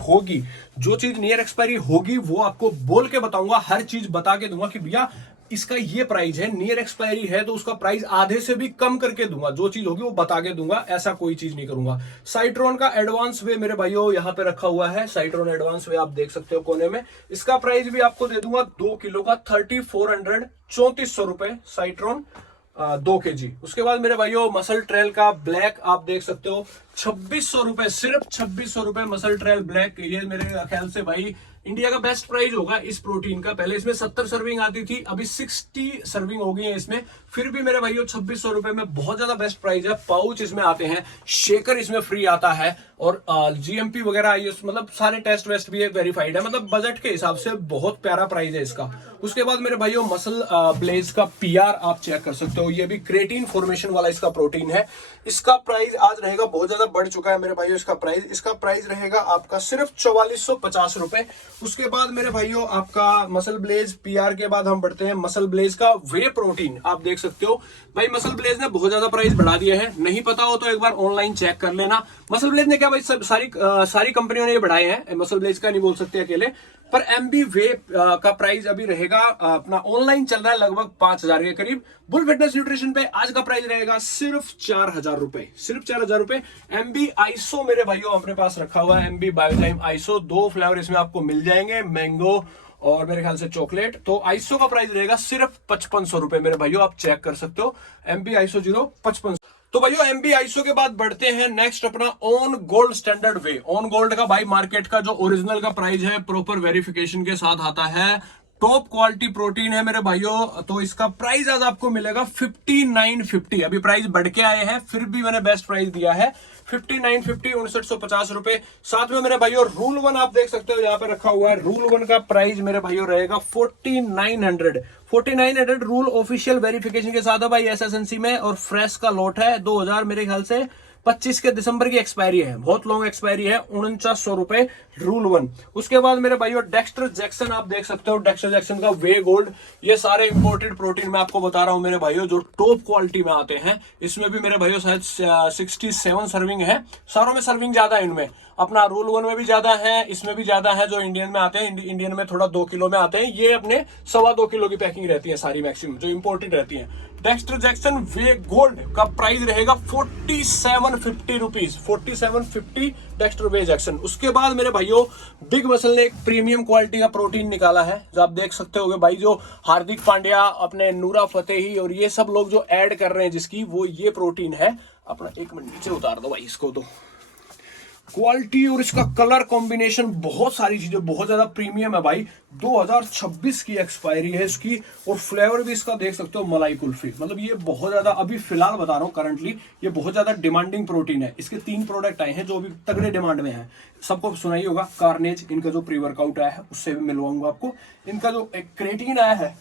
होगी वो आपको बोल के बताऊंगा, हर चीज बता के दूंगा कि भैया इसका ये प्राइस है, नियर एक्सपायरी है तो उसका प्राइस आधे से भी कम करके दूंगा। जो चीज होगी वो बता के दूंगा, ऐसा कोई चीज नहीं करूंगा। साइट्रोन का एडवांस वे मेरे भाइयों यहाँ पे रखा हुआ है, साइट्रोन एडवांस वे आप देख सकते हो कोने में। इसका प्राइस भी आपको दे दूंगा 2 किलो का 3400 रुपए साइट्रोन 2 kg। उसके बाद मेरे भाइयों मसल ट्रेल का ब्लैक आप देख सकते हो 2600 रुपए, सिर्फ 2600 रुपए मसल ट्रेल ब्लैक। ये मेरे ख्याल से भाई इंडिया का बेस्ट प्राइस होगा इस प्रोटीन का। पहले इसमें 70 सर्विंग आती थी, अभी 60 सर्विंग हो गई है इसमें, फिर भी मेरे भाइयों 2600 रुपए में बहुत ज्यादा बेस्ट प्राइस है। पाउच इसमें आते हैं, शेकर इसमें फ्री आता है, और GMP वगैरह मतलब सारे टेस्ट वेस्ट भी वेरीफाइड है, मतलब बजट के हिसाब से बहुत प्यारा प्राइस है इसका। उसके बाद मेरे भाइयों मसल ब्लेज का PR आप चेक कर सकते हो, ये भी क्रेटीन फॉर्मेशन वाला इसका प्रोटीन है। इसका प्राइस आज रहेगा, बहुत ज्यादा बढ़ चुका है मेरे भाइयों इसका प्राइस रहेगा आपका सिर्फ 4450 रुपए। उसके बाद मेरे भाइयों आपका मसल ब्लेज PR के बाद हम बढ़ते हैं मसल ब्लेज का वे प्रोटीन। आप देख सकते हो भाई मसल ब्लेज ने बहुत ज्यादा प्राइस बढ़ा दिए हैं, नहीं पता हो तो एक बार ऑनलाइन चेक कर लेना। मसल ब्लेज ने क्या भाई सब सारी कंपनियों ने ये बढ़ाए हैं, मसल ब्लेज का नहीं बोल सकते अकेले, पर MB वे का प्राइस अभी रहेगा अपना ऑनलाइन चल रहा है लगभग 5000 के करीब। बुल फिटनेस न्यूट्रिशन पे आज का प्राइस रहेगा सिर्फ 4000 रुपए, सिर्फ 4000 रुपए। MB आइसो मेरे भाइयों अपने पास रखा हुआ है, MB बायोटाइम आइसो, 2 फ्लेवर इसमें आपको मिल जाएंगे, मैंगो और मेरे ख्याल से चॉकलेट। तो आइसो का प्राइस रहेगा सिर्फ 5500 रुपए मेरे भाइयों, आप चेक कर सकते हो। MB iso 0 5500। तो भाइयों MB आइसो के बाद बढ़ते हैं नेक्स्ट अपना on gold standard way. On gold का भाई मार्केट का जो ओरिजिनल का प्राइस है, प्रॉपर वेरिफिकेशन के साथ आता है, टॉप क्वालिटी प्रोटीन है मेरे भाइयों। तो इसका प्राइस आज आपको मिलेगा 5950। अभी प्राइस बढ़ के आए हैं, फिर भी मैंने बेस्ट प्राइस दिया है 5950, 5950 रुपए। साथ में मेरे भाइयों रूल 1 आप देख सकते हो यहाँ पे रखा हुआ है, रूल 1 का प्राइस मेरे भाइयों रहेगा 4900 रूल ऑफिशियल वेरिफिकेशन के साथ है भाई SSNC में, और फ्रेश का लॉट है 2000 मेरे ख्याल से 25 के दिसंबर की एक्सपायरी है, बहुत लॉन्ग एक्सपायरी है, 4900 रुपए रूल 1। उसके बाद मेरे भाइयों डेक्स्टर जैक्सन आप देख सकते हो, डेक्स्टर जैक्सन का वे गोल्ड। ये सारे इंपोर्टेड प्रोटीन मैं आपको बता रहा हूं मेरे भाइयों जो टॉप क्वालिटी में आते हैं। इसमें भी मेरे भाइयों शायद 67 सर्विंग है, सारों में सर्विंग ज्यादा है इनमें। अपना रूल वन में भी ज्यादा है, इसमें भी ज्यादा है, जो इंडियन में आते हैं, इंडियन में थोड़ा 2 किलो में आते हैं, ये अपने 2.25 किलो की पैकिंग रहती है सारी मैक्सिमम जो इंपोर्टेड रहती है। डेक्स्टर जैक्सन वे गोल्ड का प्राइस रहेगा 4750 रुपीज, 4750 डेक्स्टर वे जैक्सन। उसके बाद मेरे भाइयों बिग मसल ने एक प्रीमियम क्वालिटी का प्रोटीन निकाला है, जो आप देख सकते होगे भाई, जो हार्दिक पांड्या, अपने नूरा फतेही और ये सब लोग जो ऐड कर रहे हैं जिसकी, वो ये प्रोटीन है अपना। एक मिनट नीचे उतार दो भाई इसको। तो क्वालिटी और इसका कलर कॉम्बिनेशन, बहुत सारी चीजें, बहुत ज्यादा प्रीमियम है भाई। 2026 की एक्सपायरी है इसकी, और फ्लेवर भी इसका देख सकते हो मलाई कुल्फी। मतलब ये बहुत ज्यादा, अभी फिलहाल बता रहा हूँ करंटली, ये बहुत ज्यादा डिमांडिंग प्रोटीन है। इसके 3 प्रोडक्ट आए हैं जो अभी तगड़े डिमांड में है। सबको सुनाई होगा कार्नेज, इनका जो प्री वर्कआउट आया है उससे भी मिलवाऊंगा आपको। इनका जो एक क्रेटीन आया है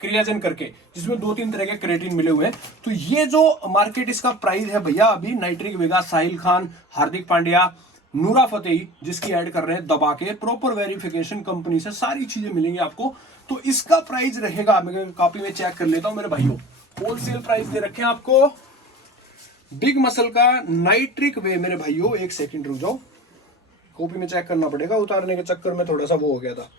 क्रियाजन करके, जिसमें 2-3 तरह के क्रेटीन मिले हुए हैं। तो ये जो मार्केट इसका प्राइस है भैया अभी, नाइट्रिक वेगा, साहिल खान, हार्दिक पांड्या, नूरा फतेही जिसकी ऐड कर रहे हैं दबा के, प्रॉपर वेरिफिकेशन कंपनी से सारी चीजें मिलेंगी आपको। तो इसका प्राइस रहेगा, मैं कॉपी में चेक कर लेता हूं मेरे भाइयों, होलसेल प्राइस दे रखे हैं आपको बिग मसल का नाइट्रिक वे। मेरे भाइयों एक सेकंड रुक जाओ, कॉपी में चेक करना पड़ेगा, उतारने के चक्कर में थोड़ा सा वो हो गया था।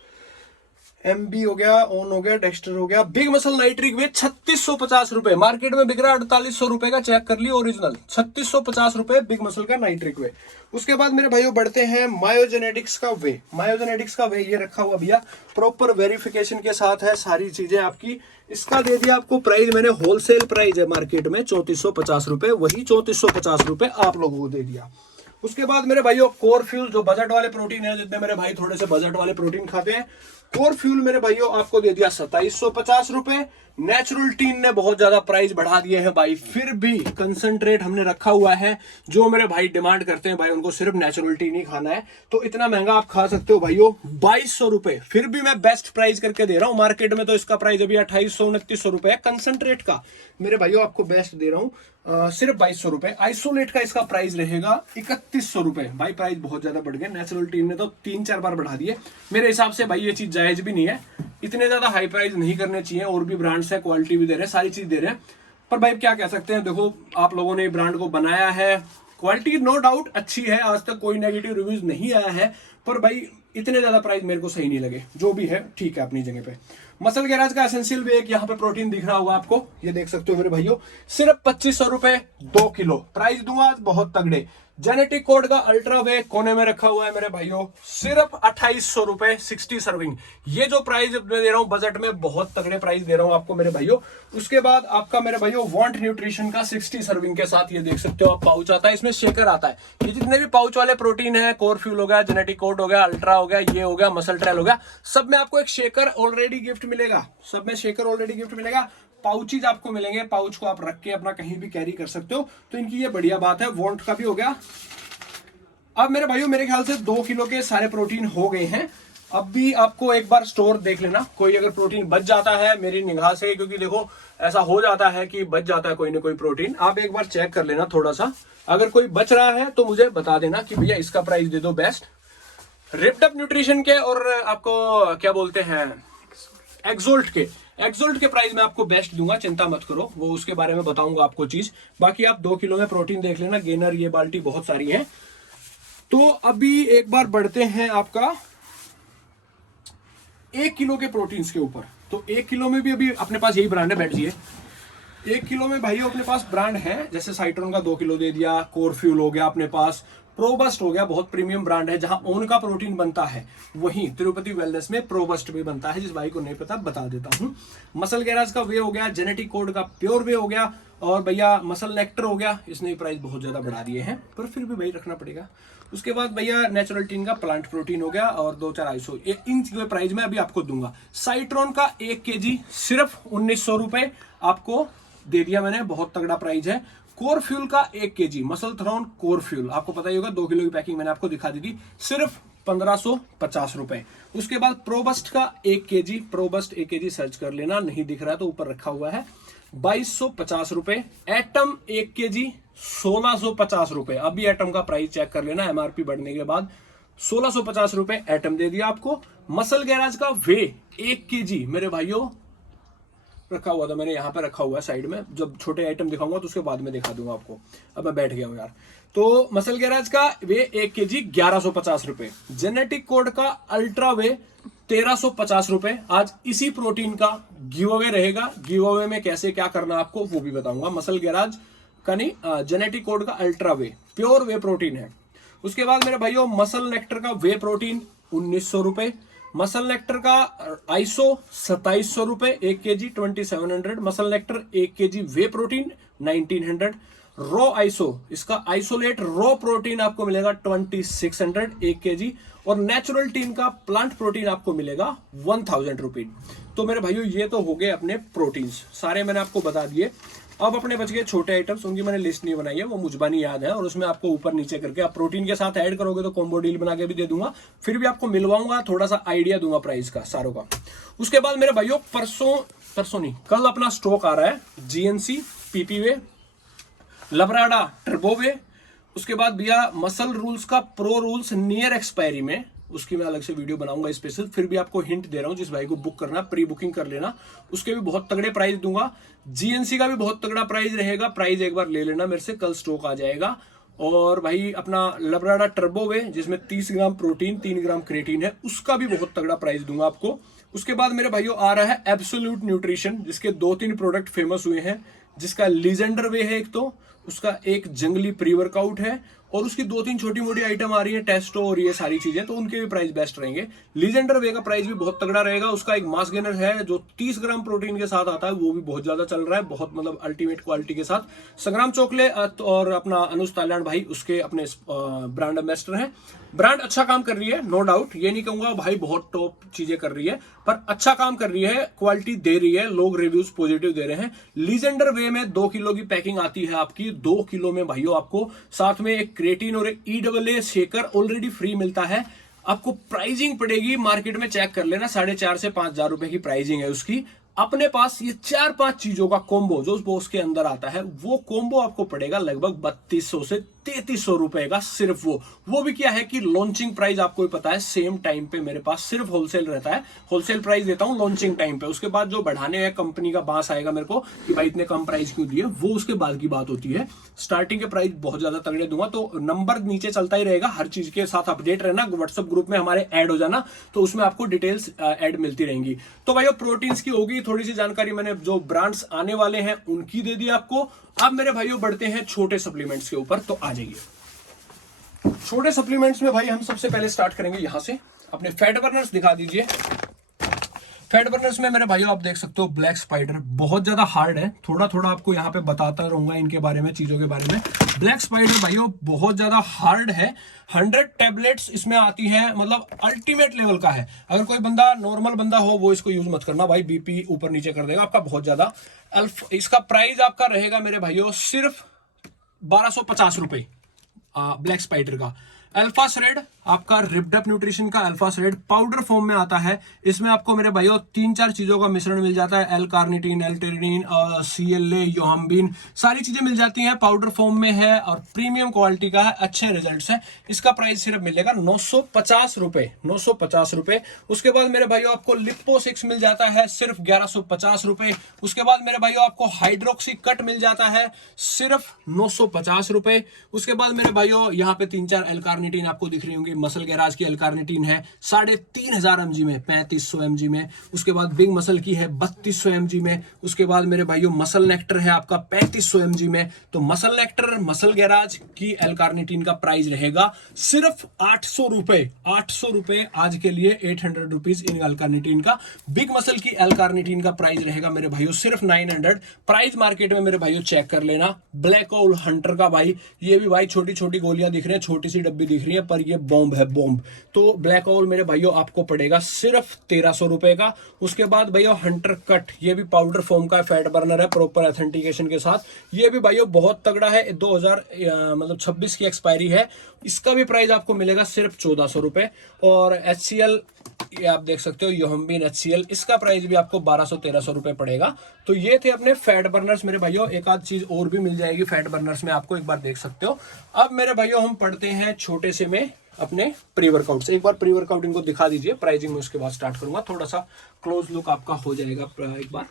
MB हो गया, ऑन हो गया, डेक्स्टर हो गया। बिग मसल नाइट्रिक वे 3650 रुपए, मार्केट में बिक रहा है 4800 रुपए का, चेक कर लियो ओरिजिनल, 3650 रुपए बिग मसल का नाइट्रिक वे। उसके बाद मेरे भाइयों बढ़ते हैं मायोजेनेटिक्स का वे। मायोजेनेटिक्स का वे ये रखा हुआ भैया, प्रॉपर वेरिफिकेशन के साथ है सारी चीजें आपकी। इसका दे दिया आपको प्राइस मैंने, होलसेल प्राइस है मार्केट में 3450 रुपए, वही 3450 रुपए आप लोगों को दे दिया। उसके बाद मेरे भाइयों कोर फ्यूल, जो बजट वाले प्रोटीन है, जितने मेरे भाई थोड़े से बजट वाले प्रोटीन खाते हैं, कोर फ्यूल मेरे भाइयों आपको दे दिया 2750 रुपए। नेचुरल टीन ने बहुत ज्यादा प्राइस बढ़ा दिए हैं भाई, फिर भी कंसंट्रेट हमने रखा हुआ है। जो मेरे भाई डिमांड करते हैं भाई, उनको सिर्फ नेचुरल टीन ही खाना है, तो इतना महंगा आप खा सकते हो भाइयों 2200 रुपए। फिर भी मैं बेस्ट प्राइस करके दे रहा हूं, मार्केट में तो इसका प्राइस अभी 2800-2900 रुपए है कंसंट्रेट का। मेरे भाइयों आपको बेस्ट दे रहा हूं सिर्फ 2200 रुपए। आइसोलेट का इसका प्राइस रहेगा 3100 रुपए। भाई प्राइस बहुत ज्यादा बढ़ गया, नेचुरल टीन ने तो 3-4 बार बढ़ा दिए। मेरे हिसाब से भाई ये चीज जायज भी नहीं है, इतने ज्यादा हाई प्राइस नहीं करने चाहिए। और भी ब्रांड्स है, क्वालिटी भी दे रहे हैं, सारी चीज दे रहे हैं, पर भाई क्या कह सकते हैं, देखो आप लोगों ने ब्रांड को बनाया है, क्वालिटी नो डाउट अच्छी है, आज तक कोई नेगेटिव रिव्यूज नहीं आया है, पर भाई इतने ज्यादा प्राइस मेरे को सही नहीं लगे। जो भी है ठीक है अपनी जगह पे। मसल गैराज का एसेंशियल वे, एक यहाँ पे प्रोटीन दिख रहा होगा आपको, ये देख सकते हो मेरे भाइयों, सिर्फ 2500 रुपए 2 किलो प्राइस दूंगा आज, बहुत तगड़े। जेनेटिक कोड का अल्ट्रा वे कोने में रखा हुआ है मेरे भाइयों, सिर्फ 2800 रुपए 60 सर्विंग। ये जो प्राइस मैं दे रहा हूं बजट में, बहुत तगड़े प्राइस दे रहा हूं आपको मेरे भाइयों। उसके बाद आपका मेरे भाइयों वांट न्यूट्रिशन का 60 सर्विंग के साथ, ये देख सकते हो आप, पाउच आता है, इसमें शेकर आता है। ये जितने भी पाउच वाले प्रोटीन है, कोर फ्यूल हो गया, जेनेटिक कोड हो गया, अल्ट्रा हो गया, ये हो गया, मसल ट्रेल हो गया, सब में आपको एक शेकर ऑलरेडी गिफ्ट मिलेगा, सब में शेकर ऑलरेडी गिफ्ट मिलेगा। पाउचेज आपको मिलेंगे, पाउच को आप रख के अपना कहीं भी कैरी कर सकते हो, तो इनकी ये बढ़िया बात है। वांट का भी हो गया। अब मेरे भाइयों मेरे ख्याल से 2 किलो के सारे प्रोटीन हो गए हैं। अब भी आपको एक बार स्टोर देख लेना, कोई अगर प्रोटीन बच जाता है मेरी निगाह से, क्योंकि देखो ऐसा हो जाता है कि बच जाता है कोई ना कोई प्रोटीन, आप एक बार चेक कर लेना थोड़ा सा। अगर कोई बच रहा है तो मुझे बता देना कि भैया इसका प्राइस दे दो बेस्ट। रिप्ड अप न्यूट्रिशन के और आपको क्या बोलते हैं एक्सोल्ट के प्राइस में आपको बेस्ट दूंगा, चिंता मत करो, वो उसके बारे में बताऊंगा आपको चीज। बाकी आप 2 किलो में प्रोटीन देख लेना, गेनर ये बाल्टी बहुत सारी है। तो अभी एक बार बढ़ते हैं आपका 1 किलो के प्रोटीन्स के ऊपर। तो 1 किलो में भी अभी अपने पास यही ब्रांड है, बैठ जाइए। 1 किलो में भाइयों अपने पास ब्रांड है, जैसे साइट्रोन का 2 किलो दे दिया, कोर फ्यूल हो गया अपने पास, प्रोबस्ट हो गया, बहुत प्रीमियम ब्रांड है, जहां ओन का प्रोटीन बनता है वहीं तिरुपति वेलनेस में प्रोबस्ट भी बनता है, जिस भाई को नहीं पता बता देता हूं। मसल गैराज का वे हो गया, जेनेटिक कोड का प्योर वे हो गया, और भैया मसल नेक्टर हो गया। इसने प्राइस बहुत ज्यादा बढ़ा दिए हैं, पर फिर भी भाई रखना पड़ेगा। उसके बाद भैया नेचुरल टीन का प्लांट प्रोटीन हो गया, और 2-4 आइसो, इन प्राइस में अभी आपको दूंगा। साइट्रोन का 1 kg सिर्फ 1900 रुपए आपको दे दिया मैंने, बहुत तगड़ा प्राइस है। कोर फ्यूल का 1 kg muscle throne core fuel, आपको पता ही होगा 2 किलो की पैकिंग मैंने आपको दिखा दी थी, सिर्फ 1550 रुपए। उसके बाद प्रोबस्ट का 1 kg, प्रोबस्ट 1 kg सर्च कर लेना, नहीं दिख रहा तो ऊपर रखा हुआ है, 2250 रुपए। एटम 1 kg 1650 रुपए, अभी एटम का प्राइस चेक कर लेना, एमआरपी बढ़ने के बाद 1650 रुपए एटम दे दिया आपको। मसल गैराज का वे 1 kg मेरे भाइयों रखा हुआ था मैंने, यहाँ पे रखा हुआ है साइड में। जब छोटे आइटम दिखाऊंगा तो उसके बाद में दिखा दूंगा आपको। अब मैं बैठ गया हूँ यार। तो मसल गैराज का वे 1 kg 1150 रुपए, जेनेटिक कोड का अल्ट्रा वे 1350 रुपए। आज इसी प्रोटीन का गिव अवे रहेगा। गिव अवे में कैसे क्या करना आपको वो भी बताऊंगा। मसल गैराज का नहीं, जेनेटिक कोड का अल्ट्रा वे प्योर वे प्रोटीन है। उसके बाद मेरे भाइयों मसल नेक्टर का वे प्रोटीन 1900 रुपए, मसल नेक्टर का आइसो 2700 रुपए 1 kg 2700, मसल नेक्टर 1 kg वे प्रोटीन 1900, रॉ आइसो इसका आइसोलेट रॉ प्रोटीन आपको मिलेगा 2600 1 kg, और नेचुरल टीन का प्लांट प्रोटीन आपको मिलेगा 1000 रुपए। तो मेरे भाइयों ये तो हो गए अपने प्रोटीन्स, सारे मैंने आपको बता दिए। अब अपने बच गए छोटे आइटम्स, उनकी मैंने लिस्ट नहीं बनाई है, वो मुझबानी याद है, और उसमें आपको ऊपर नीचे करके आप प्रोटीन के साथ ऐड करोगे तो कॉम्बो डील बना के भी दे दूंगा, फिर भी आपको मिलवाऊंगा, थोड़ा सा आइडिया दूंगा प्राइस का सारों का। उसके बाद मेरे भाइयों परसों नहीं, कल अपना स्टॉक आ रहा है जीएनसी पीपीवे, लबराडा टर्बोवे। उसके बाद भैया मसल रूल्स का प्रो रूल्स नियर एक्सपायरी में, उसकी मैं अलग से वीडियो बनाऊंगा स्पेशल। फिर भी आपको हिंट दे रहा हूं, जिस भाई को बुक करना प्री बुकिंग कर लेना, उसके भी बहुत तगड़े प्राइस दूंगा। जीएनसी का भी बहुत तगड़ा प्राइस रहेगा, प्राइस एक बार ले लेना मेरे से, कल स्टॉक आ जाएगा। और भाई अपना लबराडा टर्बोवे जिसमें 30 ग्राम प्रोटीन 3 ग्राम क्रेटीन है, उसका भी बहुत तगड़ा प्राइस दूंगा आपको। उसके बाद मेरे भाइयों आ रहा है एब्सोल्यूट न्यूट्रिशन, जिसके 2-3 प्रोडक्ट फेमस हुए हैं, जिसका लीजेंडर वे है एक, तो उसका एक जंगली प्री वर्कआउट है, और उसकी 2-3 छोटी मोटी आइटम आ रही है टेस्टो और ये सारी चीजें, तो उनके भी प्राइस बेस्ट रहेंगे। लीजेंडर वे का प्राइस भी बहुत तगड़ा रहेगा। उसका एक मास गेनर है जो 30 ग्राम प्रोटीन के साथ आता है, वो भी बहुत ज्यादा चल रहा है, बहुत मतलब अल्टीमेट क्वालिटी के साथ। संग्राम चोकले और अपना अनुज तालियान भाई उसके अपने ब्रांड एम्बेसडर हैं। ब्रांड अच्छा काम कर रही है, नो डाउट, ये नहीं कहूंगा भाई बहुत टॉप चीजें कर रही है, पर अच्छा काम कर रही है, क्वालिटी दे रही है, लोग रिव्यूज पॉजिटिव दे रहे हैं। लीजेंडर वे में 2 किलो की पैकिंग आती है आपकी, 2 किलो में भाइयों आपको साथ में एक क्रेटीन और एक EAA शेकर ऑलरेडी फ्री मिलता है। आपको प्राइसिंग पड़ेगी, मार्केट में चेक कर लेना, 4,500 से 5,000 रुपए की प्राइसिंग है उसकी। अपने पास ये 4-5 चीजों का कॉम्बो जो बॉक्स के अंदर आता है, वो कॉम्बो आपको पड़ेगा लगभग 3200 से 3300 रुपए का, सिर्फ वो भी क्या है कि लॉन्चिंग प्राइस आपको भी पता है, सेम टाइम पे मेरे पास सिर्फ होलसेल रहता है, होलसेल प्राइस देता हूं लॉन्चिंग टाइम पे। उसके बाद जो बढ़ाने हैं कंपनी का बांस आएगा मेरे को कि भाई इतने कम प्राइस क्यों दिए, वो उसके बाद की बात होती है। स्टार्टिंग के प्राइस बहुत ज्यादा तगड़े दूंगा, तो नंबर नीचे चलता ही रहेगा, हर चीज के साथ अपडेट रहना, व्हाट्सएप ग्रुप में हमारे ऐड हो जाना, तो उसमें आपको डिटेल्स ऐड मिलती रहेंगी। तो भाई प्रोटीन्स की होगी थोड़ी सी जानकारी, मैंने जो ब्रांड्स आने वाले हैं उनकी दे दी आपको। अब मेरे भाइयों बढ़ते हैं छोटे सप्लीमेंट्स के ऊपर, तो आ जाइए। छोटे सप्लीमेंट्स में भाई हम सबसे पहले स्टार्ट करेंगे यहां से, अपने फैट बर्नर्स दिखा दीजिए। फैट बर्नर्स में मेरे भाइयों आप देख सकते हो ब्लैक स्पाइडर, बहुत ज्यादा हार्ड है, थोड़ा थोड़ा आपको यहाँ पे बताता रहूंगा इनके बारे में, चीजों के बारे में। ब्लैक स्पाइडर भाइयों बहुत ज्यादा हार्ड है, 100 टैबलेट्स इसमें आती है, मतलब अल्टीमेट लेवल का है। अगर कोई बंदा नॉर्मल बंदा हो वो इसको यूज मत करना भाई, बीपी ऊपर नीचे कर देगा आपका बहुत ज्यादा। इसका प्राइस आपका रहेगा मेरे भाइयों सिर्फ 1250 रुपए ब्लैक स्पाइडर का। अल्फा श्रेड आपका रिप्डअप न्यूट्रिशन का अल्फा श्रेड पाउडर फॉर्म में आता है। इसमें आपको मेरे भाइयों 3-4 चीजों का मिश्रण मिल जाता है, एल कार्निटीन, एल्टेरिन, CLA, योहाम्बिन, सारी चीजें मिल जाती हैं, पाउडर फॉर्म में है और प्रीमियम क्वालिटी का है, अच्छे रिजल्ट्स हैं। इसका प्राइस सिर्फ मिलेगा 950 रुपए, 950 रुपए। उसके बाद मेरे भाइयों आपको लिप्पो 6 मिल जाता है सिर्फ 1150 रुपए। उसके बाद मेरे भाइयों आपको हाइड्रोक्सी कट मिल जाता है सिर्फ 950 रुपए। उसके बाद मेरे भाइयों यहाँ पे 3-4 एल कार्निटीन आपको दिख रही होंगी, मसल गैराज की एल कार्निटीन है 3500 mg में, 3500 mg में। उसके बाद बिग मसल की है 3200 mg में। उसके बाद मेरे भाइयों मसल नेक्टर है आपका 3500 mg में। तो मसल नेक्टर मसल गैराज की एल कार्निटीन का प्राइस रहेगा सिर्फ 800 रुपए, 800 रुपए आज के लिए, 800 रुपीज इन एल कार्निटीन का। बिग मसल की एल कार्निटीन का प्राइस रहेगा मेरे भाइयों सिर्फ 900। प्राइस मार्केट में मेरे भाइयों चेक कर लेना। ब्लैक होल हंटर का भाई, ये भी भाई छोटी छोटी गोलियां दिख रही है, छोटी सी डब्बी दिख रही है, पर ये बॉम्ब है, बॉम्ब। तो ब्लैक होल मेरे भाइयों आपको पड़ेगा सिर्फ 1300 रुपए का। उसके बाद भैया हंटर कट, ये भी पाउडर फॉर्म का फैट बर्नर है प्रॉपर ऑथेंटिकेशन के साथ, ये भी भाइयों बहुत तगड़ा है, 2026 की एक्सपायरी है। इसका भी प्राइस आपको मिलेगा सिर्फ 1400 रुपए। और HCL ये आप देख सकते हो, योहम्बिन HCL, इसका प्राइस भी आपको 1200-1300 रुपए पड़ेगा। तो ये थे अपने फैट बर्नर्स मेरे भाइयों, एक आध चीज और भी मिल जाएगी फैट बर्नर्स में आपको, एक बार देख सकते हो। अब मेरे भाइयों हम पढ़ते हैं छोटे से में अपने प्री वर्कआउट से। एक बार प्री वर्कआउट इनको दिखा दीजिए प्राइसिंग में, उसके बाद स्टार्ट करूंगा, थोड़ा सा क्लोज लुक आपका हो जाएगा एक बार।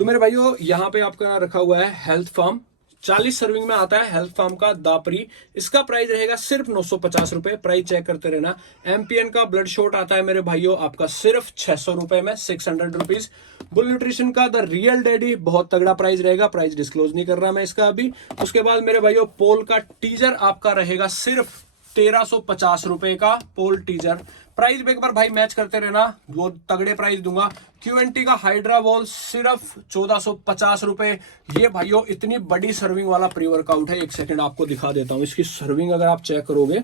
तो मेरे भाइयों यहाँ पे आपका रखा हुआ है हेल्थ फार्म, 40 सर्विंग में आता है हेल्थ फार्म का दापरी। इसका प्राइस रहेगा सिर्फ 950 रुपए। प्राइस चेक करते रहना। एमपीएन का ब्लड शॉट आता है मेरे भाइयों आपका सिर्फ 600 रुपए में, 600 रुपीज। बुल न्यूट्रिशन का द रियल डैडी बहुत तगड़ा प्राइस रहेगा, प्राइस डिस्क्लोज नहीं कर रहा मैं इसका अभी। उसके बाद मेरे भाइयों पोल का टीजर आपका रहेगा सिर्फ 1350 रुपए का पोल टीजर। प्राइस एक बार भाई मैच करते रहना, वो तगड़े प्राइस दूंगा। क्यूएनटी का हाइड्रा वॉल सिर्फ 1450 रुपए। ये भाइयों इतनी बड़ी सर्विंग वाला प्री वर्कआउट है, एक सेकंड आपको दिखा देता हूं। इसकी सर्विंग अगर आप चेक करोगे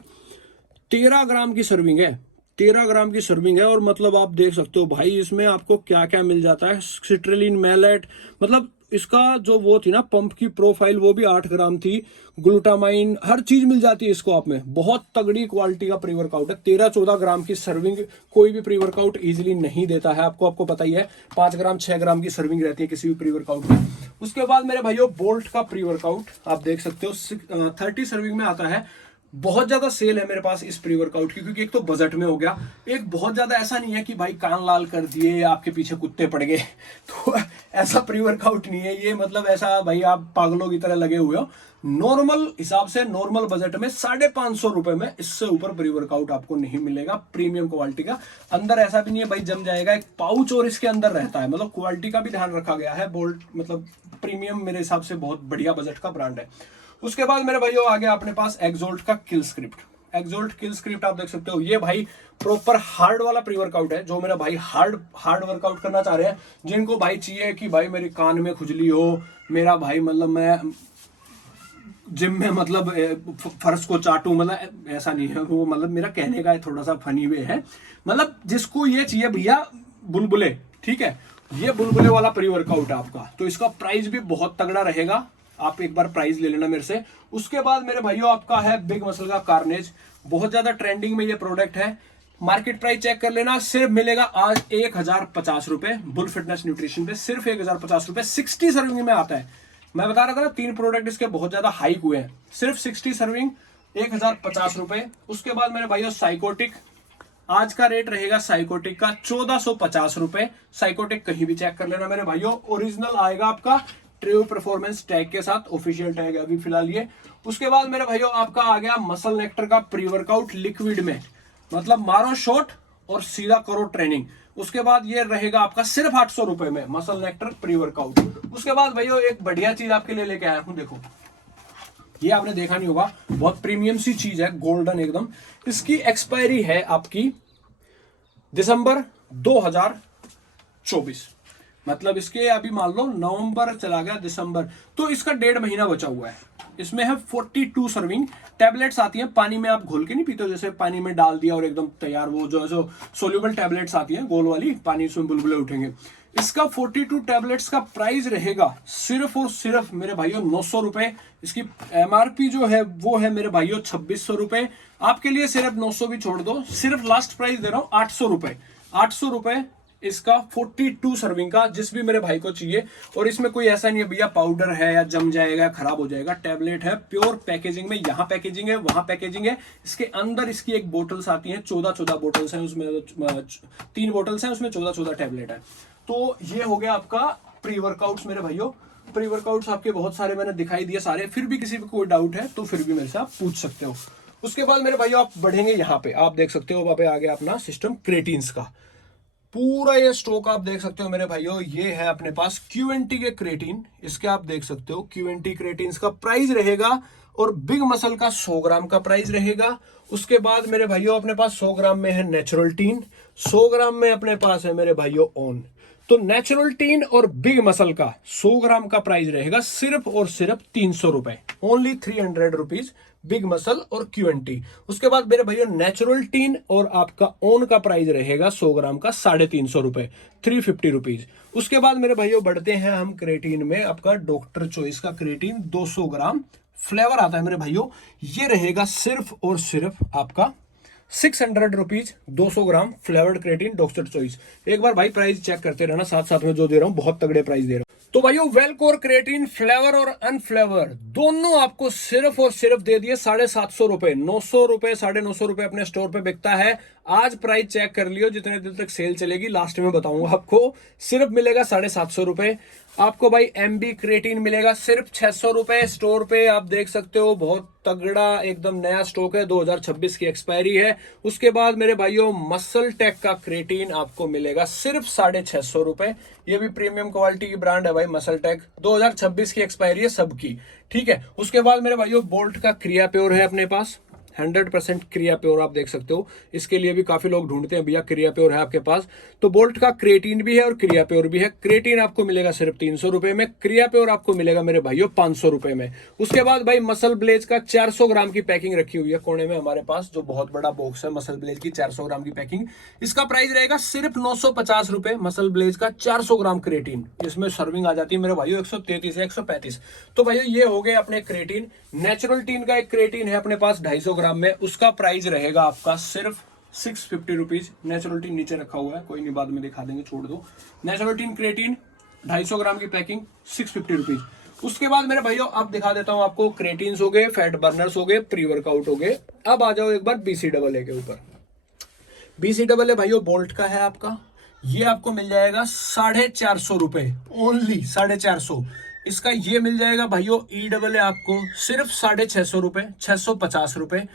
13 ग्राम की सर्विंग है, 13 ग्राम की सर्विंग है। और मतलब आप देख सकते हो भाई इसमें आपको क्या क्या मिल जाता है। सिट्रिलिन, मैलेट, मतलब इसका जो वो थी ना पंप की प्रोफाइल वो भी 8 ग्राम थी। ग्लूटामाइन, हर चीज मिल जाती है इसको आप में। बहुत तगड़ी क्वालिटी का प्री वर्कआउट है। 13-14 ग्राम की सर्विंग कोई भी प्री वर्कआउट इजीली नहीं देता है आपको पता ही है। 5 ग्राम 6 ग्राम की सर्विंग रहती है किसी भी प्री वर्कआउट में। उसके बाद मेरे भाइयों बोल्ट का प्री वर्कआउट आप देख सकते हो 30 सर्विंग में आता है। बहुत ज्यादा सेल है मेरे पास इस प्री वर्कआउट की, क्योंकि एक तो बजट में हो गया, एक बहुत ज्यादा ऐसा नहीं है कि भाई कान लाल कर दिए आपके पीछे कुत्ते पड़ गए तो ऐसा प्री वर्कआउट नहीं है ये। मतलब ऐसा भाई आप पागलों की तरह लगे हुए हो। नॉर्मल हिसाब से नॉर्मल बजट में 550 रुपए में इससे ऊपर प्री वर्कआउट आपको नहीं मिलेगा प्रीमियम क्वालिटी का। अंदर ऐसा भी नहीं है भाई जम जाएगा, एक पाउच और इसके अंदर रहता है। मतलब क्वालिटी का भी ध्यान रखा गया है। बोल्ट मतलब प्रीमियम मेरे हिसाब से बहुत बढ़िया बजट का ब्रांड है। उसके बाद मेरे भाइयों आ गया अपने पास एक्सोल्ट का किल स्क्रिप्ट। एक्सोल्ट किल स्क्रिप्ट आप देख सकते हो, ये भाई प्रॉपर हार्ड वाला प्री वर्कआउट है। जो मेरा भाई हार्ड वर्कआउट करना चाह रहे हैं, जिनको भाई चाहिए कि भाई मेरे कान में खुजली हो, मेरा भाई मतलब मैं जिम में मतलब फर्श को चाटू, मतलब ऐसा नहीं है वो, मतलब मेरा कहने का थोड़ा सा फनी वे है। मतलब जिसको ये चाहिए भैया बुलबुले, ठीक है, ये बुलबुले वाला प्री वर्कआउट है आपका। तो इसका प्राइस भी बहुत तगड़ा रहेगा, आप एक बार प्राइस ले लेना मेरे से। उसके बाद मेरे भाइयों आपका है बिग मसल का कार्नेज। बहुत ज्यादा ट्रेंडिंग में ये प्रोडक्ट है। मार्केट प्राइस चेक कर लेना, सिर्फ मिलेगा आज 1050 रुपए बुल फिटनेस न्यूट्रिशन पे, सिर्फ 1050 रुपए। 60 सर्विंग में आता है। मैं बता रहा था ना 3 प्रोडक्ट इसके बहुत ज्यादा हाइक हुए हैं। सिर्फ 60 सर्विंग 1050 रुपए। उसके बाद मेरे भाइयों साइकोटिक, आज का रेट रहेगा साइकोटिक का 1450 रुपए। साइकोटिक कहीं भी चेक कर लेना मेरे भाइयों, ओरिजिनल आएगा आपका ट्रू परफॉर्मेंस टैग के साथ, ऑफिशियल टैग अभी फिलहाल ये। उसके बाद मेरे भाइयों आपका आ गया मसल नेक्टर का प्री वर्कआउट लिक्विड में, मतलब मारो शॉट और सीधा करो ट्रेनिंग। उसके बाद ये रहेगा आपका सिर्फ 800 रुपए में मसल नेक्टर प्री वर्कआउट। उसके बाद भाइयों एक बढ़िया चीज आपके लिए लेके आया हूं, देखो ये आपने देखा नहीं होगा, बहुत प्रीमियम सी चीज है, गोल्डन एकदम। इसकी एक्सपायरी है आपकी दिसंबर 2024, मतलब इसके अभी मान लो नवंबर चला गया, दिसंबर, तो इसका 1.5 महीना बचा हुआ है। इसमें है 42 सर्विंग। टैबलेट्स आती हैं पानी में, आप घोल के नहीं पीते हो, जैसे पानी में डाल दिया और एकदम तैयार, वो जो है सोल्यूबल टैबलेट्स आती हैं गोल वाली, पानी उसमें बुलबुले उठेंगे। इसका 42 टैबलेट्स का प्राइस रहेगा सिर्फ और सिर्फ मेरे भाइयों 900 रुपए। इसकी एमआरपी जो है वो है मेरे भाइयों 2600 रुपए। आपके लिए सिर्फ 900 भी छोड़ दो, सिर्फ लास्ट प्राइस दे रहा हूं 800 रुपए। 800 रुपए इसका 42 सर्विंग का, जिस भी मेरे भाई को चाहिए। और इसमें कोई ऐसा नहीं है भैया पाउडर है या जम जाएगा खराब हो जाएगा, टैबलेट है प्योर पैकेजिंग में। यहाँ पैकेजिंग है, वहां पैकेजिंग है। इसके अंदर इसकी एक बोटल्स आती हैं, 14 बोटल्स हैं उसमें, 3 बोटल्स हैं उसमें, 14 टैबलेट है। तो ये हो गया आपका प्री वर्कआउट्स मेरे भाइयों। प्री वर्कआउट्स आपके बहुत सारे मैंने दिखाई दिए सारे, फिर भी किसी को कोई डाउट है तो फिर भी मेरे से आप पूछ सकते हो। उसके बाद मेरे भाइयों आप बढ़ेंगे यहाँ पे, आप देख सकते हो वहां पे आ गया अपना सिस्टम क्रेटीन्स का पूरा ये स्टॉक आप देख सकते हो मेरे भाइयों। ये है अपने पास क्यूएनटी के क्रेटीन, इसके आप देख सकते हो क्यूएनटी क्रेटीन का प्राइस रहेगा, और बिग मसल का 100 ग्राम का प्राइस रहेगा। उसके बाद मेरे भाइयों अपने पास 100 ग्राम में है नेचुरल टीन, 100 ग्राम में अपने पास है मेरे भाइयों ऑन। तो नेचुरल टीन और बिग मसल का 100 ग्राम का प्राइस रहेगा सिर्फ और सिर्फ 300 रुपए, ओनली 300 रुपीज बिग मसल और क्यूएनटी। उसके बाद मेरे भैया नेचुरल टीन और आपका ओन का प्राइस रहेगा 100 ग्राम का 350 रुपए, 350 रुपीज। उसके बाद मेरे भाइयों बढ़ते हैं हम क्रेटीन में, आपका डॉक्टर चॉइस का क्रेटीन 200 ग्राम फ्लेवर आता है मेरे भाइयों, ये रहेगा सिर्फ और सिर्फ आपका 600 रुपीज 200 ग्राम फ्लेवर्ड क्रेटीन डॉक्टर चॉइस। एक बार भाई प्राइस चेक करते रहना, साथ साथ में जो दे रहा हूं बहुत तगड़े प्राइस दे रहा हूं। तो भाइयों वेलकोर क्रेटीन फ्लेवर और अनफ्लेवर दोनों आपको सिर्फ और सिर्फ दे दिए 750 रुपए, 900 रुपए 950 रुपए अपने स्टोर पे बिकता है। आज प्राइस चेक कर लियो, जितने दिन तक सेल चलेगी लास्ट में बताऊंगा आपको, सिर्फ मिलेगा 750 रुपए। आपको भाई एमबी क्रेटीन मिलेगा सिर्फ 600 रुपए। स्टोर पे आप देख सकते हो, बहुत तगड़ा एकदम नया स्टॉक है, 2026 की एक्सपायरी है। उसके बाद मेरे भाइयों मसल टेक का क्रेटीन आपको मिलेगा सिर्फ 650 रुपए। ये भी प्रीमियम क्वालिटी की ब्रांड है भाई मसल टेक, 2026 की एक्सपायरी है सबकी, ठीक है। उसके बाद मेरे भाइयों बोल्ट का क्रिया प्योर है अपने पास, 100% क्रिया प्योर आप देख सकते हो। इसके लिए भी काफी लोग ढूंढते हैं भैया क्रिया प्योर है आपके पास, तो बोल्ट का क्रेटीन भी है और क्रिया प्योर भी है। क्रेटीन आपको मिलेगा सिर्फ 300 रुपए में, क्रिया प्योर आपको मिलेगा मेरे भाइयों 500 रुपए में। उसके बाद भाई मसल ब्लेज का 400 ग्राम की पैकिंग रखी हुई है कोने में हमारे पास, जो बहुत बड़ा बॉक्स है मसल ब्लेज की 400 ग्राम की पैकिंग। इसका प्राइस रहेगा सिर्फ 950 रुपए। मसल ब्लेज का 400 ग्राम क्रेटीन, इसमें सर्विंग आ जाती है मेरे भाइयों 133 या 135। तो भाइयों ये हो गए अपने क्रेटीन। नेचुरल टीन का एक क्रेटीन है अपने पास 250 ग्राम में, उसका प्राइस रहेगा आपका सिर्फ 650 रुपीज। नेचुरल टीन नीचे रखा हुआ है, कोई नहीं बाद में दिखा देंगे, छोड़ दो। नेचुरल टीन क्रेटीन 250 ग्राम की पैकिंग 650 रुपीज। उसके बाद मेरे भाइयों अब दिखा देता हूं आपको, क्रेटीन्स हो गए, फैट बर्नर्स हो गए, प्री वर्कआउट हो गए। अब आ जाओ एक बार BCAA के ऊपर। BCAA भाइयों बोल्ट का है आपका, ये आपको मिल जाएगा 450 रुपए ओनली, 450। इसका ये मिल जाएगा भाइयों EAA आपको सिर्फ 650 रुपए, 650 रुपए।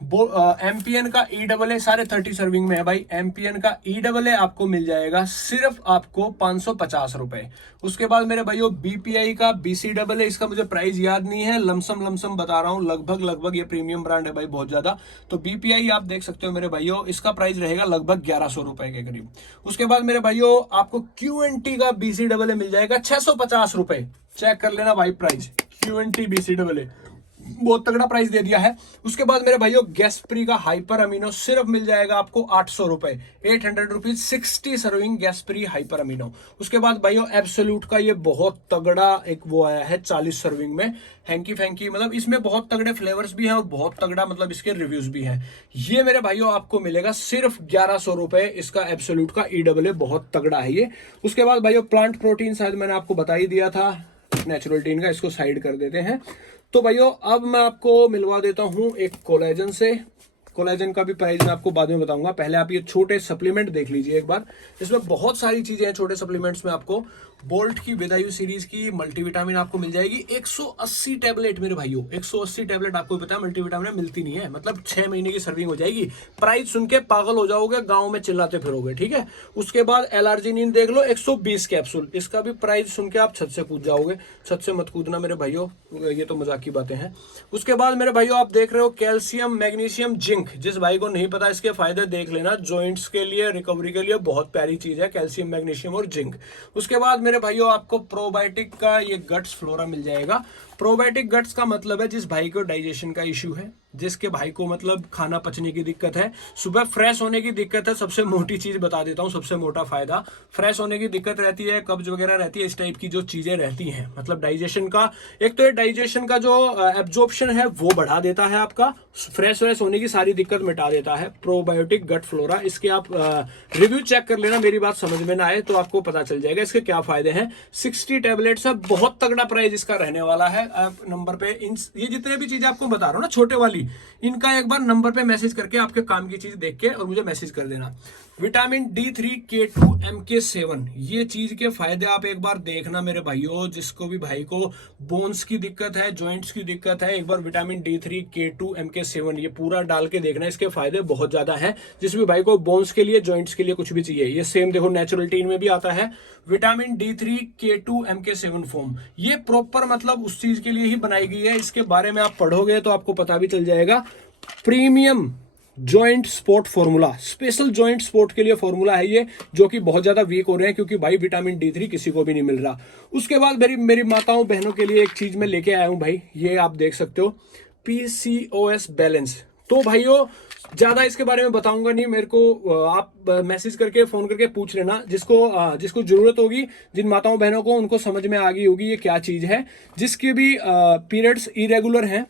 एमपीएन का EAA सारे 30 सर्विंग में है भाई, एमपीएन का EAA आपको मिल जाएगा सिर्फ आपको 550 रुपए। उसके बाद मेरे भाइयों बीपीआई का BCAA, इसका मुझे प्राइस याद नहीं है, लमसम बता रहा हूं, लगभग ये प्रीमियम ब्रांड है भाई बहुत ज्यादा। तो बीपीआई आप देख सकते हो मेरे भाइयों, इसका प्राइस रहेगा लगभग 1100 रुपए के करीब। उसके बाद मेरे भाइयों आपको QNT का BCAA मिल जाएगा 650 रुपए। चेक कर लेना भाई प्राइस, QNT BCAA बहुत तगड़ा प्राइस दे दिया है। उसके बाद मेरे भाइयों गैस्प्री का हाइपर अमीनो सिर्फ मिल जाएगा आपको 800 रुपए, 800 रुपीज, 60 सर्विंग गैस्प्री हाइपर अमीनो। उसके बाद भाइयों एब्सोल्यूट का ये बहुत तगड़ा एक वो आया है 40 सर्विंग में, हैंकी फैंकी, मतलब इसमें बहुत तगड़े फ्लेवर्स भी हैं और बहुत तगड़ा मतलब इसके रिव्यूज भी हैं। ये मेरे भाइयों आपको मिलेगा सिर्फ 1100 रुपए। इसका एब्सोल्यूट का EAA बहुत तगड़ा है ये। उसके बाद भाइयों प्लांट प्रोटीन शायद मैंने आपको बता ही दिया था, नेचुरल टीन का, इसको साइड कर देते हैं। तो भाइयों अब मैं आपको मिलवा देता हूं एक कोलेजन से। कोलेजन का भी प्राइस मैं आपको बाद में बताऊंगा, पहले आप ये छोटे सप्लीमेंट देख लीजिए एक बार। इसमें बहुत सारी चीजें हैं छोटे सप्लीमेंट्स में। आपको बोल्ट की विदायु सीरीज की मल्टीविटामिन आपको मिल जाएगी 180 टैबलेट मेरे भाइयों, 180 टैबलेट। आपको पता है मल्टीविटामिन मिलती नहीं है, मतलब 6 महीने की सर्विंग हो जाएगी। प्राइस सुन के पागल हो जाओगे, गांव में चिल्लाते फिरोगे, ठीक है। उसके बाद एलार्जिनिन देख लो 120 कैप्सूल, इसका भी प्राइस सुन के आप छत से कूद जाओगे। छत से मत कूदना मेरे भाइयों, ये तो मजाक की बातें हैं। उसके बाद मेरे भाइयों आप देख रहे हो कैल्शियम मैग्नीशियम जिंक, जिस भाई को नहीं पता इसके फायदे देख लेना, जॉइंट्स के लिए, रिकवरी के लिए बहुत प्यारी चीज है कैल्शियम मैग्नीशियम और जिंक। उसके बाद मेरे भाइयों आपको प्रोबायोटिक का ये गट्स फ्लोरा मिल जाएगा। प्रोबायोटिक गट्स का मतलब है जिस भाई को डाइजेशन का इश्यू है, जिसके भाई को मतलब खाना पचने की दिक्कत है, सुबह फ्रेश होने की दिक्कत है। सबसे मोटी चीज बता देता हूँ, सबसे मोटा फायदा, फ्रेश होने की दिक्कत रहती है, कब्ज वगैरह रहती है, इस टाइप की जो चीजें रहती हैं, मतलब डाइजेशन का, एक तो ये डाइजेशन का जो एब्जॉर्प्शन है वो बढ़ा देता है आपका, फ्रेश होने की सारी दिक्कत मिटा देता है प्रोबायोटिक गट फ्लोरा। इसके आप रिव्यू चेक कर लेना, मेरी बात समझ में ना आए तो आपको पता चल जाएगा इसके क्या फायदे हैं। 60 टैबलेट्स है, बहुत तगड़ा प्राइस इसका रहने वाला है। नंबर पे ये जितने भी चीजें आपको बता रहा हूँ ना छोटे वाली, इनका एक बार नंबर पे मैसेज करके आपके काम की चीज देख के और मुझे मैसेज कर देना। विटामिन D3 K2 MK7, ये चीज के फायदे आप एक बार देखना मेरे भाइयों। जिसको भी भाई को बोन्स की दिक्कत है, जॉइंट्स की दिक्कत है, एक बार विटामिन D3 K2 MK7 ये पूरा डाल के देखना, इसके फायदे बहुत ज्यादा हैं। जिस भी भाई को बोन्स के लिए, जॉइंट्स के लिए कुछ भी चाहिए, ये सेम देखो नेचुरल टीन में भी आता है vitamin D3 K2 MK7 form. ये प्रॉपर मतलब उस चीज के लिए ही बनाई गई है। इसके बारे में आप पढ़ोगे तो आपको पता भी चल जाएगा। Premium joint sport formula, special joint sport के लिए फॉर्मूला है ये, जो कि बहुत ज्यादा वीक हो रहे हैं क्योंकि भाई विटामिन D3 किसी को भी नहीं मिल रहा। उसके बाद मेरी माताओं बहनों के लिए एक चीज मैं लेके आया हूं भाई, ये आप देख सकते हो PCOS बैलेंस। तो भाइयों ज्यादा इसके बारे में बताऊंगा नहीं, मेरे को आप मैसेज करके फोन करके पूछ लेना, जिसको जरूरत होगी, जिन माताओं बहनों को, उनको समझ में आ गई होगी ये क्या चीज है। जिसके भी पीरियड्स इरेगुलर हैं,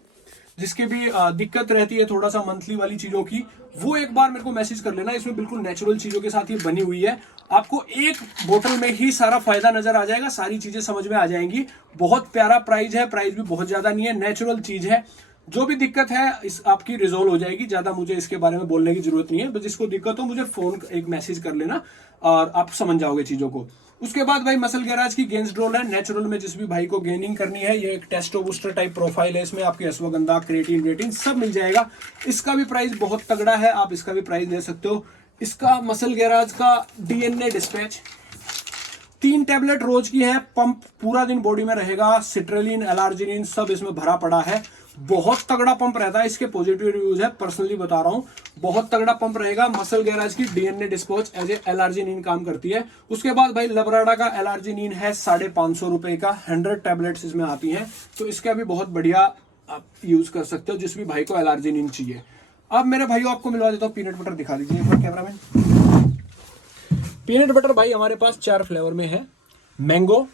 जिसके भी दिक्कत रहती है थोड़ा सा मंथली वाली चीजों की, वो एक बार मेरे को मैसेज कर लेना। इसमें बिल्कुल नेचुरल चीजों के साथ ये बनी हुई है। आपको एक बोतल में ही सारा फायदा नजर आ जाएगा, सारी चीजें समझ में आ जाएंगी। बहुत प्यारा प्राइस है, प्राइस भी बहुत ज्यादा नहीं है, नेचुरल चीज है। जो भी दिक्कत है इस आपकी रिजोल्व हो जाएगी, ज्यादा मुझे इसके बारे में बोलने की जरूरत नहीं है। बस जिसको दिक्कत हो मुझे फोन एक मैसेज कर लेना और आप समझ जाओगे चीजों को। उसके बाद भाई मसल गैराज की गेंस ड्रोल है, नेचुरल में जिस भी भाई को गेनिंग करनी है, ये एक टेस्टो बूस्टर टाइप प्रोफाइल है, इसमें आपकी अश्वगंधा, क्रिएटिन वेटिन सब मिल जाएगा। इसका भी प्राइस बहुत तगड़ा है, आप इसका भी प्राइस ले सकते हो। इसका मसल गैराज का डीएनए डिस्पैच 3 टैबलेट रोज की है, पंप पूरा दिन बॉडी में रहेगा, सिट्रेलिन, एलार्जिनिन सब इसमें भरा पड़ा है। बहुत तगड़ा पंप रहता है, इसके पॉजिटिव रिव्यूज है, पर्सनली बता रहा हूं, बहुत तगड़ा पंप रहेगा। मसल गैराज की DNA dispose as a L arginine काम करती है। उसके बाद भाई लबराडा का एलार्जिनिन है 550 रुपए का, 100 टैबलेट्स इसमें आती हैं, तो इसका भी बहुत बढ़िया आप यूज कर सकते हो जिस भी भाई को एलार्जिनिन चाहिए। अब मेरे भाइयों आपको मिलवा देता हूँ पीनट बटर, दिखा दीजिए एक बार कैमरामैन। पीनट बटर भाई हमारे पास 4 फ्लेवर में है, मैंगो,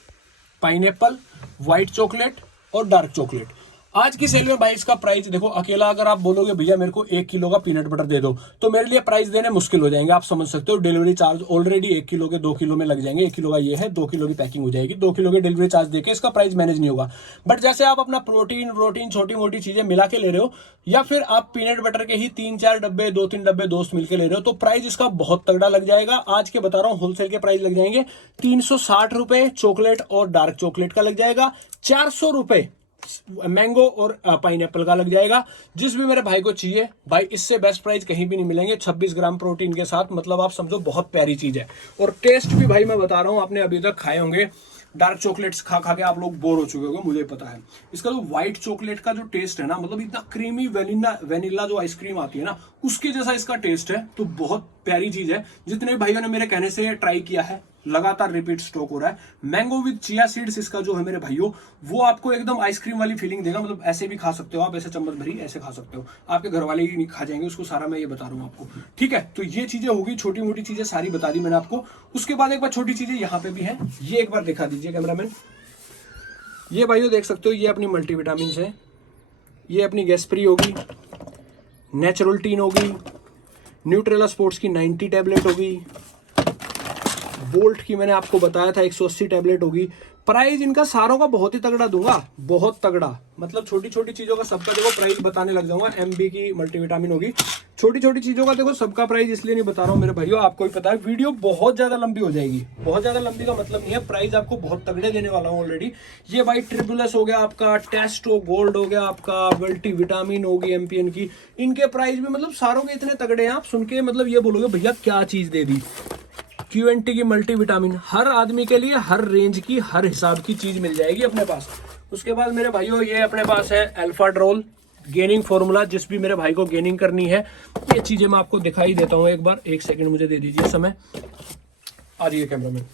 पाइनएप्पल, व्हाइट चॉकलेट और डार्क चॉकलेट। आज की सेल में भाई इसका प्राइस देखो, अकेला अगर आप बोलोगे भैया मेरे को 1 किलो का पीनट बटर दे दो, तो मेरे लिए प्राइस देने मुश्किल हो जाएंगे, आप समझ सकते हो। डिलीवरी चार्ज ऑलरेडी 1 किलो के 2 किलो में लग जाएंगे, 1 किलो का ये है, 2 किलो की पैकिंग हो जाएगी, 2 किलो के डिलीवरी चार्ज देके इसका प्राइस मैनेज नहीं होगा। बट जैसे आप अपना प्रोटीन छोटी मोटी चीजें मिला के ले रहे हो, या फिर आप पीनट बटर के ही 3-4 डब्बे, 2-3 डब्बे दोस्त मिलकर ले रहे हो, तो प्राइस इसका बहुत तगड़ा लग जाएगा। आज के बता रहा हूँ होलसेल के प्राइस लग जाएंगे 360 रुपए चॉकलेट और डार्क चॉकलेट का लग जाएगा, 400 रुपए मैंगो और पाइनएप्पल का लग जाएगा। जिस भी मेरे भाई को चाहिए भाई, इससे बेस्ट प्राइस कहीं भी नहीं मिलेंगे। 26 ग्राम प्रोटीन के साथ, मतलब आप समझो बहुत प्यारी चीज है। और टेस्ट भी भाई मैं बता रहा हूं, आपने अभी तक खाए होंगे डार्क चॉकलेट्स खा खा के आप लोग बोर हो चुके होंगे, मुझे पता है। इसका जो व्हाइट चॉकलेट का जो टेस्ट है ना, मतलब इतना क्रीमी वेनिला जो आइसक्रीम आती है ना, उसके जैसा इसका टेस्ट है, तो बहुत प्यारी चीज है। जितने भाइयों ने मेरे कहने से ट्राई किया है, लगातार रिपीट स्टॉक हो रहा है। मैंगो विद चिया सीड्स इसका जो है मेरे भाइयों, वो आपको एकदम आइसक्रीम वाली फीलिंग देगा। मतलब ऐसे भी खा सकते हो आप, ऐसे चम्मच भरी ऐसे खा सकते हो, आपके घर वाले ही नहीं खा जाएंगे उसको सारा, मैं ये बता रहा हूँ आपको, ठीक है। तो ये चीजें होगी, छोटी मोटी चीजें सारी बता दी मैंने आपको। उसके बाद एक बार छोटी चीजें यहाँ पे भी है, ये एक बार दिखा दीजिए कैमरामैन। ये भाइयों देख सकते हो, ये अपनी मल्टीविटामिन है, ये अपनी गैस्प्री होगी, नेचुरल टीन होगी, न्यूट्रेला स्पोर्ट्स की 90 टैबलेट होगी, बोल्ट की मैंने आपको बताया था 180 टैबलेट होगी। प्राइस इनका सारों का बहुत ही तगड़ा दूंगा, बहुत तगड़ा, मतलब छोटी छोटी चीजों का सबका देखो प्राइस बताने लग जाऊंगा। एमबी की मल्टीविटामिन होगी, छोटी छोटी चीजों का देखो सबका प्राइस इसलिए नहीं बता रहा हूँ मेरे भाइयों, आपको भी पता है वीडियो बहुत ज्यादा लंबी हो जाएगी। बहुत ज्यादा लंबी का मतलब नहीं है, प्राइस आपको बहुत तगड़े देने वाला हूँ ऑलरेडी। ये भाई ट्रिबुलस हो गया आपका, टेस्टो गोल्ड हो गया आपका, मल्टीविटामिन होगी एमपीएन की, इनके प्राइस भी मतलब सारों के इतने तगड़े हैं, आप सुन के मतलब ये बोलोगे भैया क्या चीज दे दी। क्यूएनटी की मल्टीविटामिन हर आदमी के लिए, हर रेंज की, हर हिसाब की चीज मिल जाएगी अपने पास। उसके बाद मेरे भाइयों ये अपने पास है अल्फा ड्रोल गेनिंग फॉर्मूला, जिस भी मेरे भाई को गेनिंग करनी है, ये चीजें मैं आपको दिखाई देता हूँ एक बार। 1 सेकंड मुझे दे दीजिए समय, आ रही है कैमरामैन।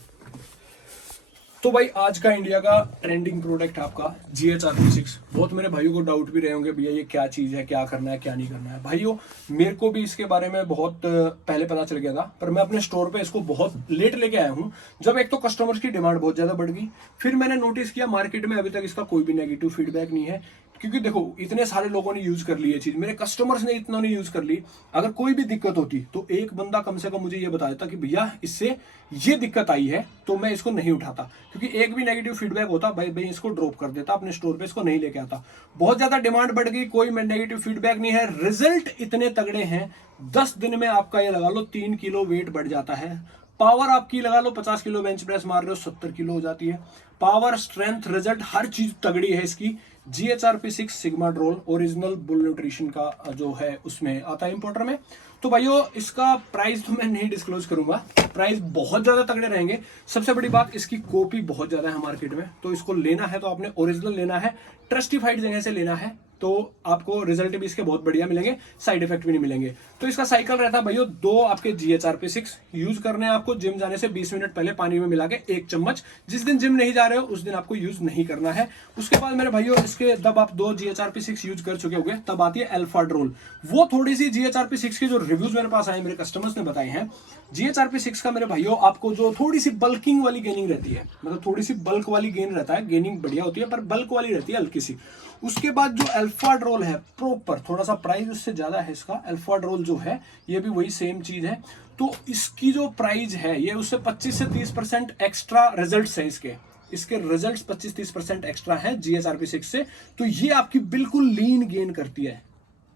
तो भाई आज का इंडिया का ट्रेंडिंग प्रोडक्ट आपका GHRP6। बहुत मेरे भाइयों को डाउट भी रहे होंगे भैया ये क्या चीज है, क्या करना है क्या नहीं करना है। भाइयों मेरे को भी इसके बारे में बहुत पहले पता चल गया था, पर मैं अपने स्टोर पे इसको बहुत लेट लेके आया हूँ। जब एक तो कस्टमर्स की डिमांड बहुत ज्यादा बढ़ गई, फिर मैंने नोटिस किया मार्केट में अभी तक इसका कोई भी नेगेटिव फीडबैक नहीं है। क्योंकि देखो इतने सारे लोगों ने यूज कर ली ये चीज, मेरे कस्टमर्स ने इतना नहीं यूज कर ली। अगर कोई भी दिक्कत होती तो एक बंदा कम से कम मुझे ये बता देता कि भैया इससे ये दिक्कत आई है, तो मैं इसको नहीं उठाता। क्योंकि एक भी नेगेटिव फीडबैक होता भाई इसको ड्रॉप कर देता, अपने स्टोर पे इसको नहीं लेके आता। बहुत ज्यादा डिमांड बढ़ गई, कोई नेगेटिव फीडबैक नहीं है, रिजल्ट इतने तगड़े हैं। 10 दिन में आपका ये लगा लो 3 किलो वेट बढ़ जाता है। पावर आपकी लगा लो 50 किलो बेंच प्रेस मार रहे हो 70 किलो हो जाती है। पावर, स्ट्रेंथ, रिजल्ट हर चीज तगड़ी है इसकी। GHRP6 Sigma Drol original Bull Nutrition का जो है उसमें आता है इंपोर्टर में। तो भाइयों इसका प्राइस तो मैं नहीं डिस्क्लोज करूंगा, प्राइस बहुत ज्यादा तगड़े रहेंगे। सबसे बड़ी बात इसकी कॉपी बहुत ज्यादा है मार्केट में, तो इसको लेना है तो आपने ओरिजिनल लेना है, ट्रस्टिफाइड जगह से लेना है, तो आपको रिजल्ट भी इसके बहुत बढ़िया मिलेंगे, साइड इफेक्ट भी नहीं मिलेंगे। तो इसका साइकिल रहता है भाइयों 2 आपके GHRP6 यूज करने हैं आपको जिम जाने से 20 मिनट पहले पानी में मिला के 1 चम्मच। जिस दिन जिम नहीं जा रहे हो उस दिन आपको यूज नहीं करना है। उसके बाद मेरे भाइयों इसके जब आप 2 GHRP6 यूज कर चुके होंगे तब आती है अल्फा ड्रोल। वो थोड़ी सी GHRP6 के जो रिव्यूज मेरे पास आए, मेरे कस्टमर्स ने बताए हैं, GHRP6 का मेरे भाइयों आपको जो थोड़ी सी बल्किंग वाली गेनिंग रहती है, मतलब थोड़ी सी बल्क वाली गेन रहता है, गेनिंग बढ़िया होती है पर बल्क वाली रहती है हल्की सी। उसके बाद जो अल्फा ड्रोल है प्रॉपर, थोड़ा सा प्राइस उससे ज्यादा है इसका। अल्फा ड्रोल जो है ये भी वही सेम चीज है, तो इसकी जो प्राइस है ये उससे 25 से 30% एक्स्ट्रा रिजल्ट्स है इसके रिजल्ट्स 25-30% एक्स्ट्रा है GHRP6 से। तो ये आपकी बिल्कुल लीन गेन करती है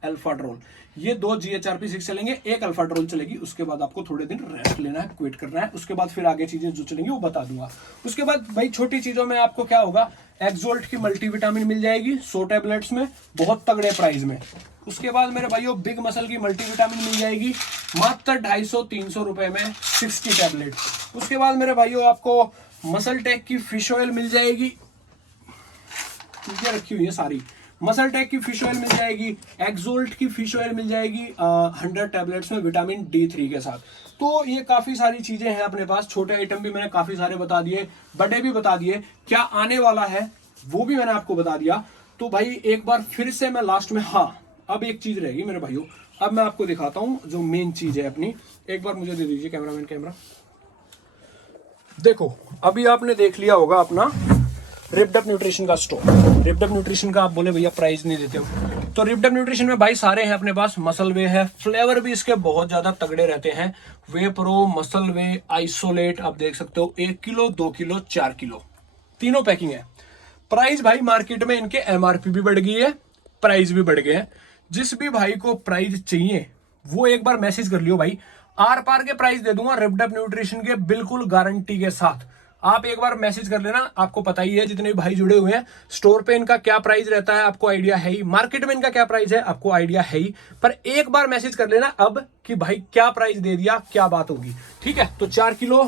अल्फाड्रोल। ये 2 GHRP6 चलेंगे, 1 अल्फाड्रोल चलेगी। उसके बाद आपको थोड़े दिन रेस्ट लेना है, क्विट करना है। उसके बाद फिर आगे चीजें जो चलेंगी वो बता दूंगा। उसके बाद भाई छोटी चीजों में आपको क्या होगा, एक्सोल्ट की मल्टीविटामिन मिल जाएगी 100 टैबलेट्स में, बहुत तगड़े प्राइस में। उसके बाद मेरे भाइयों बिग मसल की मल्टीविटामिन मिल जाएगी मात्र 250-300 रुपए में 60 टैबलेट। उसके बाद मेरे भाइयों आपको मसल टेक की फिश ऑयल मिल जाएगी, ये रखी हुई है सारी। मसल टेक की फिश ऑयल मिल जाएगी, एक्सोल्ट की फिश ऑयल मिल जाएगी 100 टैबलेट्स में विटामिन D3 के साथ। तो ये काफी सारी चीजें हैं अपने पास। छोटे आइटम भी मैंने काफी सारे बता दिए, बड़े भी बता दिए, क्या आने वाला है वो भी मैंने आपको बता दिया। तो भाई एक बार फिर से मैं लास्ट में, हाँ अब एक चीज रहेगी मेरे भाइयों, अब मैं आपको दिखाता हूं जो मेन चीज है अपनी। एक बार मुझे दे दीजिए कैमरामैन कैमरा। देखो अभी आपने देख लिया होगा अपना रिप्डअप न्यूट्रिशन का स्टोर। रिप्डअप न्यूट्रिशन का आप बोले भैया प्राइस नहीं देते हो, तो रिप्डअप न्यूट्रिशन में भाई सारे हैं अपने पास। मसल वे है, फ्लेवर भी इसके बहुत ज्यादा तगड़े रहते हैं। वे प्रो, मसल वे, आइसोलेट, आप देख सकते हो 1 किलो, 2 किलो, 4 किलो, तीनों पैकिंग है। प्राइस भाई मार्केट में इनके MRP भी बढ़ गई है, प्राइस भी बढ़ गए हैं। जिस भी भाई को प्राइस चाहिए वो एक बार मैसेज कर लियो भाई, आर पार के प्राइस दे दूंगा रिप्डअप न्यूट्रिशन के, बिल्कुल गारंटी के साथ। आप एक बार मैसेज कर लेना, आपको पता ही है जितने भी भाई जुड़े हुए हैं, स्टोर पे इनका क्या प्राइस रहता है आपको आइडिया है ही, मार्केट में इनका क्या प्राइस है आपको आइडिया है ही। पर एक बार मैसेज कर लेना अब कि भाई क्या प्राइस दे दिया, क्या बात होगी, ठीक है। तो 4 किलो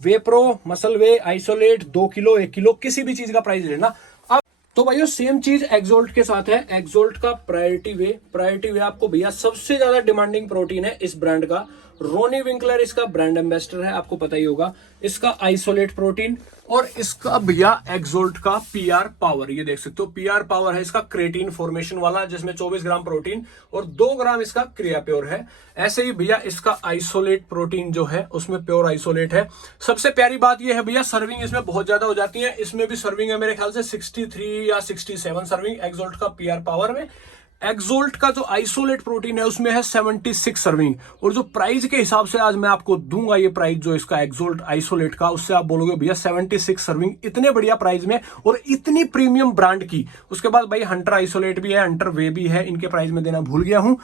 वे प्रो, मसल वे, आइसोलेट, 2 किलो, 1 किलो, किसी भी चीज का प्राइस लेना। अब तो भाइयों सेम चीज एक्सोल्ट के साथ है। एक्सोल्ट का प्रायोरिटी वे आपको भैया सबसे ज्यादा डिमांडिंग प्रोटीन है इस ब्रांड का। रोनी विंकलर इसका ब्रांड एम्बेसडर है, आपको पता ही होगा। इसका आइसोलेट प्रोटीन और इसका भैया एक्सोल्ट का PR पावर, ये देख सकते हो PR पावर है इसका, क्रेटीन फॉर्मेशन वाला, जिसमें 24 ग्राम प्रोटीन और 2 ग्राम इसका क्रिया प्योर है। ऐसे ही भैया इसका आइसोलेट प्रोटीन जो है उसमें प्योर आइसोलेट है। सबसे प्यारी बात ये है भैया, सर्विंग इसमें बहुत ज्यादा हो जाती है। इसमें भी सर्विंग है मेरे ख्याल से 63 या 67 सर्विंग एक्सोल्ट का PR पावर में। एक्सोल्ट का जो आइसोलेट प्रोटीन है उसमें है 76 सर्विंग। और जो प्राइस के हिसाब से आज मैं आपको दूंगा ये प्राइस जो इसका एक्सोल्ट आइसोलेट का, उससे आप बोलोगे भैया 76 सर्विंग इतने बढ़िया प्राइस में और इतनी प्रीमियम ब्रांड की। उसके बाद भाई हंटर आइसोलेट भी है, हंटर वे भी है, इनके प्राइस में देना भूल गया हूं।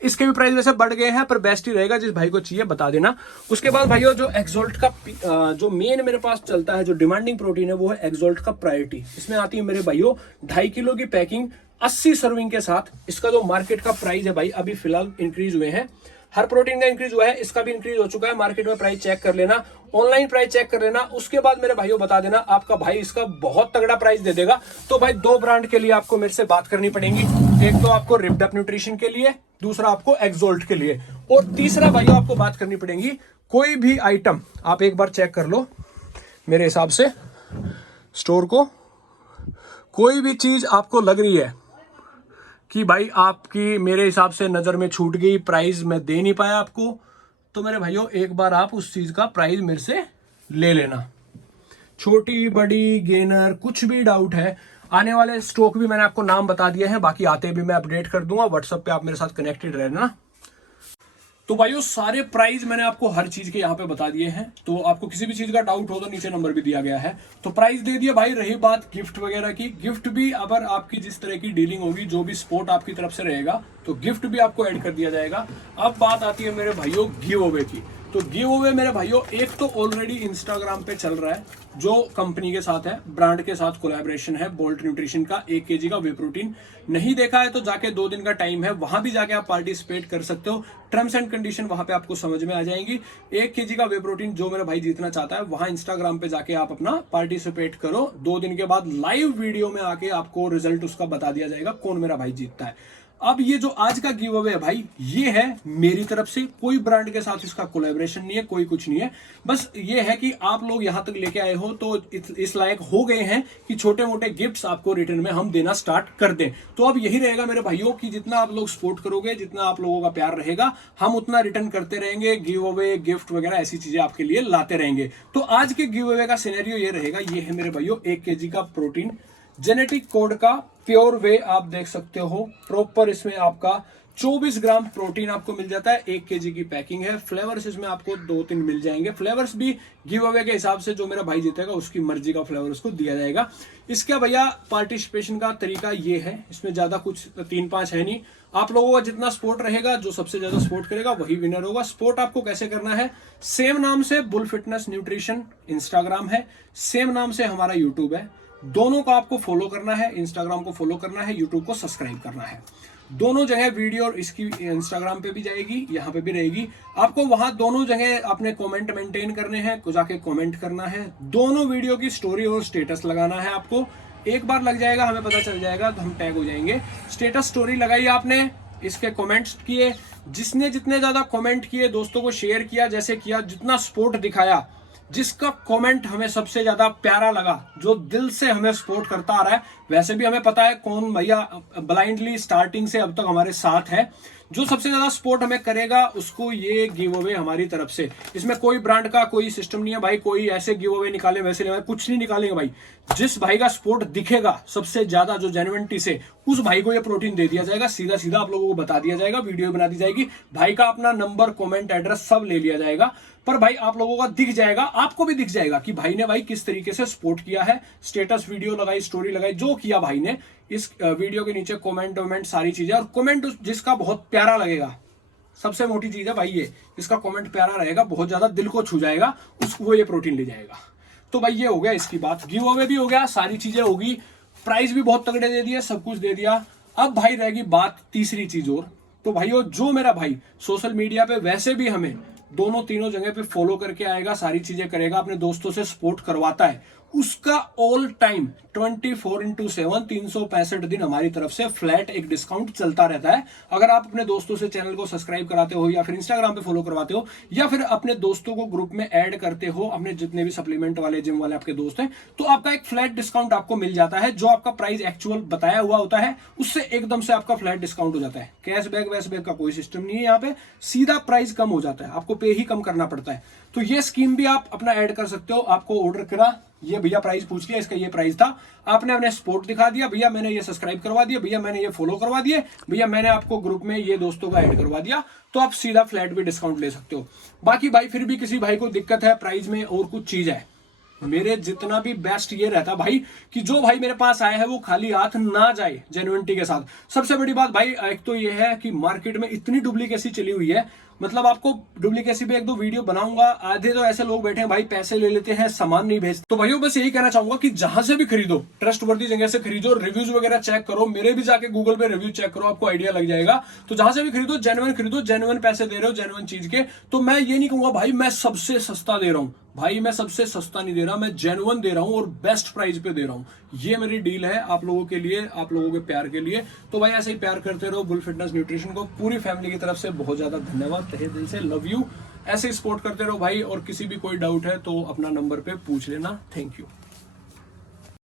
इसके भी प्राइस वैसे बढ़ गए हैं, पर बेस्ट ही रहेगा, जिस भाई को चाहिए बता देना। उसके बाद भाइयों जो एक्सोल्ट का जो मेन मेरे पास चलता है, जो डिमांडिंग प्रोटीन है, वो है एक्सोल्ट का प्रायोरिटी। इसमें आती है मेरे भाइयों 2.5 किलो की पैकिंग 80 सर्विंग के साथ। इसका जो मार्केट का प्राइस है भाई अभी फिलहाल इंक्रीज हुए हैं, हर प्रोटीन का इंक्रीज हुआ है, इसका भी इंक्रीज हो चुका है। मार्केट में प्राइस चेक कर लेना, ऑनलाइन प्राइस चेक कर लेना। उसके बाद मेरे भाइयों बता देना, आपका भाई इसका बहुत तगड़ा प्राइस दे देगा। तो भाई 2 ब्रांड के लिए आपको मेरे से बात करनी पड़ेगी, एक तो आपको रिप्डअप न्यूट्रिशन के लिए, दूसरा आपको एक्सोल्ट के लिए, और तीसरा भाइयों आपको बात करनी पड़ेगी कोई भी आइटम आप एक बार चेक कर लो मेरे हिसाब से स्टोर को, कोई भी चीज आपको लग रही है कि भाई आपकी मेरे हिसाब से नजर में छूट गई, प्राइस मैं दे नहीं पाया आपको, तो मेरे भाइयों एक बार आप उस चीज का प्राइस मेरे से ले लेना। छोटी बड़ी गेनर कुछ भी डाउट है, आने वाले स्टॉक भी मैंने आपको नाम बता दिए हैं, बाकी आते भी मैं अपडेट कर दूंगा। व्हाट्सएप पे आप मेरे साथ कनेक्टेड रहना। तो भाइयों सारे प्राइस मैंने आपको हर चीज के यहाँ पे बता दिए हैं, तो आपको किसी भी चीज का डाउट हो तो नीचे नंबर भी दिया गया है। तो प्राइस दे दिया भाई। रही बात गिफ्ट वगैरह की, गिफ्ट भी अगर आपकी जिस तरह की डीलिंग होगी, जो भी सपोर्ट आपकी तरफ से रहेगा, तो गिफ्ट भी आपको ऐड कर दिया जाएगा। अब बात आती है मेरे भाइयों गिव अवे की। तो गिव अवे मेरे भाइयों एक तो ऑलरेडी इंस्टाग्राम पे चल रहा है, जो कंपनी के साथ है, ब्रांड के साथ कोलैबोरेशन है, बोल्ट न्यूट्रिशन का 1 kg का वे प्रोटीन। नहीं देखा है तो जाके 2 दिन का टाइम है, वहां भी जाके आप पार्टिसिपेट कर सकते हो। टर्म्स एंड कंडीशन वहां पे आपको समझ में आ जाएंगी। 1 kg का वे प्रोटीन जो मेरा भाई जीतना चाहता है, वहां इंस्टाग्राम पे जाके आप अपना पार्टिसिपेट करो। 2 दिन के बाद लाइव वीडियो में आके आपको रिजल्ट उसका बता दिया जाएगा कौन मेरा भाई जीतता है। अब ये जो आज का गिव अवे है भाई, ये है मेरी तरफ से, कोई ब्रांड के साथ इसका कोलैबोरेशन नहीं है, कोई कुछ नहीं है। बस ये है कि आप लोग यहां तक लेके आए हो तो इस लायक हो गए हैं कि छोटे मोटे गिफ्ट्स आपको रिटर्न में हम देना स्टार्ट कर दें। तो अब यही रहेगा मेरे भाइयों कि जितना आप लोग सपोर्ट करोगे, जितना आप लोगों का प्यार रहेगा, हम उतना रिटर्न करते रहेंगे। गिव अवे, गिफ्ट वगैरह ऐसी चीजें आपके लिए लाते रहेंगे। तो आज के गिव अवे का सिनेरियो ये रहेगा, ये है मेरे भाइयों 1 kg का प्रोटीन जेनेटिक कोड का प्योर वे, आप देख सकते हो प्रॉपर। इसमें आपका 24 ग्राम प्रोटीन आपको मिल जाता है, 1 kg की पैकिंग है। फ्लेवर्स इसमें आपको 2-3 मिल जाएंगे। फ्लेवर्स भी गिव अवे के हिसाब से जो मेरा भाई जीतेगा उसकी मर्जी का फ्लेवर उसको दिया जाएगा। इसका भैया पार्टिसिपेशन का तरीका ये है, इसमें ज्यादा कुछ 3-5 है नहीं। आप लोगों का जितना सपोर्ट रहेगा, जो सबसे ज्यादा सपोर्ट करेगा वही विनर होगा। सपोर्ट आपको कैसे करना है, सेम नाम से बुल फिटनेस न्यूट्रिशन इंस्टाग्राम है, सेम नाम से हमारा यूट्यूब है। दोनों को आपको फॉलो करना है, इंस्टाग्राम को फॉलो करना है, यूट्यूब को सब्सक्राइब करना है। दोनों जगह वीडियो, और इसकी इंस्टाग्राम पे भी जाएगी, यहाँ पे भी रहेगी। आपको वहां दोनों जगह अपने कमेंट मेंटेन करने हैं, जाके कमेंट करना है। दोनों वीडियो की स्टोरी और स्टेटस लगाना है आपको। एक बार लग जाएगा, हमें पता चल जाएगा तो हम टैग हो जाएंगे। स्टेटस स्टोरी लगाई आपने, इसके कमेंट्स किए, जिसने जितने ज्यादा कमेंट किए, दोस्तों को शेयर किया, जैसे किया, जितना सपोर्ट दिखाया, जिसका कमेंट हमें सबसे ज्यादा प्यारा लगा, जो दिल से हमें सपोर्ट करता आ रहा है। वैसे भी हमें पता है कौन भैया ब्लाइंडली स्टार्टिंग से अब तक हमारे साथ है। जो सबसे ज्यादा सपोर्ट हमें करेगा उसको ये गिव अवे हमारी तरफ से। इसमें कोई ब्रांड का कोई सिस्टम नहीं है भाई, कोई ऐसे गिव अवे निकाले वैसे नहीं, कुछ नहीं निकालेंगे भाई। जिस भाई का सपोर्ट दिखेगा सबसे ज्यादा, जो जेन्युइनिटी से, उस भाई को ये प्रोटीन दे दिया जाएगा। सीधा सीधा आप लोगों को बता दिया जाएगा, वीडियो बना दी जाएगी, भाई का अपना नंबर, कमेंट, एड्रेस सब ले लिया जाएगा। पर भाई आप लोगों का दिख जाएगा, आपको भी दिख जाएगा कि भाई ने भाई किस तरीके से सपोर्ट किया है। स्टेटस वीडियो लगाई, स्टोरी लगाई, जो किया भाई ने, इस वीडियो के नीचे कमेंट वमेंट सारी चीजें। और कमेंट जिसका बहुत प्यारा लगेगा, सबसे मोटी चीज है भाई ये, इसका कमेंट प्यारा रहेगा, बहुत ज्यादा दिल को छू जाएगा, उसको ये प्रोटीन ले जाएगा। तो भाई ये हो गया इसकी बात, गिव अवे भी हो गया, सारी चीजें होगी, प्राइस भी बहुत तगड़े दे दिए, सब कुछ दे दिया। अब भाई रहेगी बात तीसरी चीज और। तो भाइयों, जो मेरा भाई सोशल मीडिया पे वैसे भी हमें दोनों तीनों जगह पे फॉलो करके आएगा, सारी चीजें करेगा, अपने दोस्तों से सपोर्ट करवाता है, उसका ऑल टाइम 24/7 365 दिन हमारी तरफ से फ्लैट एक डिस्काउंट चलता रहता है। अगर आप अपने दोस्तों से चैनल को सब्सक्राइब कराते हो, या फिर इंस्टाग्राम पे फॉलो करवाते हो, या फिर अपने दोस्तों को ग्रुप में ऐड करते हो, अपने जितने भी सप्लीमेंट वाले, जिम वाले आपके दोस्त हैं, तो आपका एक फ्लैट डिस्काउंट आपको मिल जाता है। जो आपका प्राइस एक्चुअल बताया हुआ होता है उससे एकदम से आपका फ्लैट डिस्काउंट हो जाता है। कैशबैक वैशबैक का कोई सिस्टम नहीं है, यहाँ पे सीधा प्राइस कम हो जाता है, आपको पे ही कम करना पड़ता है। तो ये स्कीम भी आप अपना ऐड कर सकते हो। आपको ऑर्डर करा, ये भैया प्राइस पूछ लिया, इसका ये प्राइस था, आपने अपने सपोर्ट दिखा दिया, भैया मैंने ये सब्सक्राइब करवा दिया, भैया मैंने ये फॉलो करवा दिए, भैया मैंने आपको ग्रुप में ये दोस्तों का ऐड करवा दिया, तो आप सीधा फ्लैट भी डिस्काउंट ले सकते हो। बाकी भाई फिर भी किसी भाई को दिक्कत है प्राइस में और कुछ चीज है, मेरे जितना भी बेस्ट ये रहता भाई कि जो भाई मेरे पास आया है वो खाली हाथ ना जाए, जेन्युइनिटी के साथ। सबसे बड़ी बात भाई एक तो ये है कि मार्केट में इतनी डुप्लीकेसी चली हुई है, मतलब आपको डुप्लीकेसी पे 1-2 वीडियो बनाऊंगा, आधे तो ऐसे लोग बैठे हैं भाई पैसे ले लेते हैं, सामान नहीं भेजते। तो भाइयों बस यही कहना चाहूंगा कि जहां से भी खरीदो, ट्रस्टवर्दी जगह से खरीदो, रिव्यूज वगैरह चेक करो, मेरे भी जाके गूगल पे रिव्यू चेक करो, आपको आइडिया लग जाएगा। तो जहां से भी खरीदो जेन्युइन पैसे दे रहे हो, जेन्युइन चीज के। तो मैं ये नहीं कहूंगा भाई मैं सबसे सस्ता दे रहा हूं, भाई मैं सबसे सस्ता नहीं दे रहा, मैं जेन्युइन दे रहा हूं और बेस्ट प्राइस पे दे रहा हूं। ये मेरी डील है आप लोगों के लिए, आप लोगों के प्यार के लिए। तो भाई ऐसे ही प्यार करते रहो बुल फिटनेस न्यूट्रिशन को। पूरी फैमिली की तरफ से बहुत ज्यादा धन्यवाद, तहे दिल से लव यू। ऐसे ही सपोर्ट करते रहो भाई, और किसी भी कोई डाउट है तो अपना नंबर पे पूछ लेना। Thank you.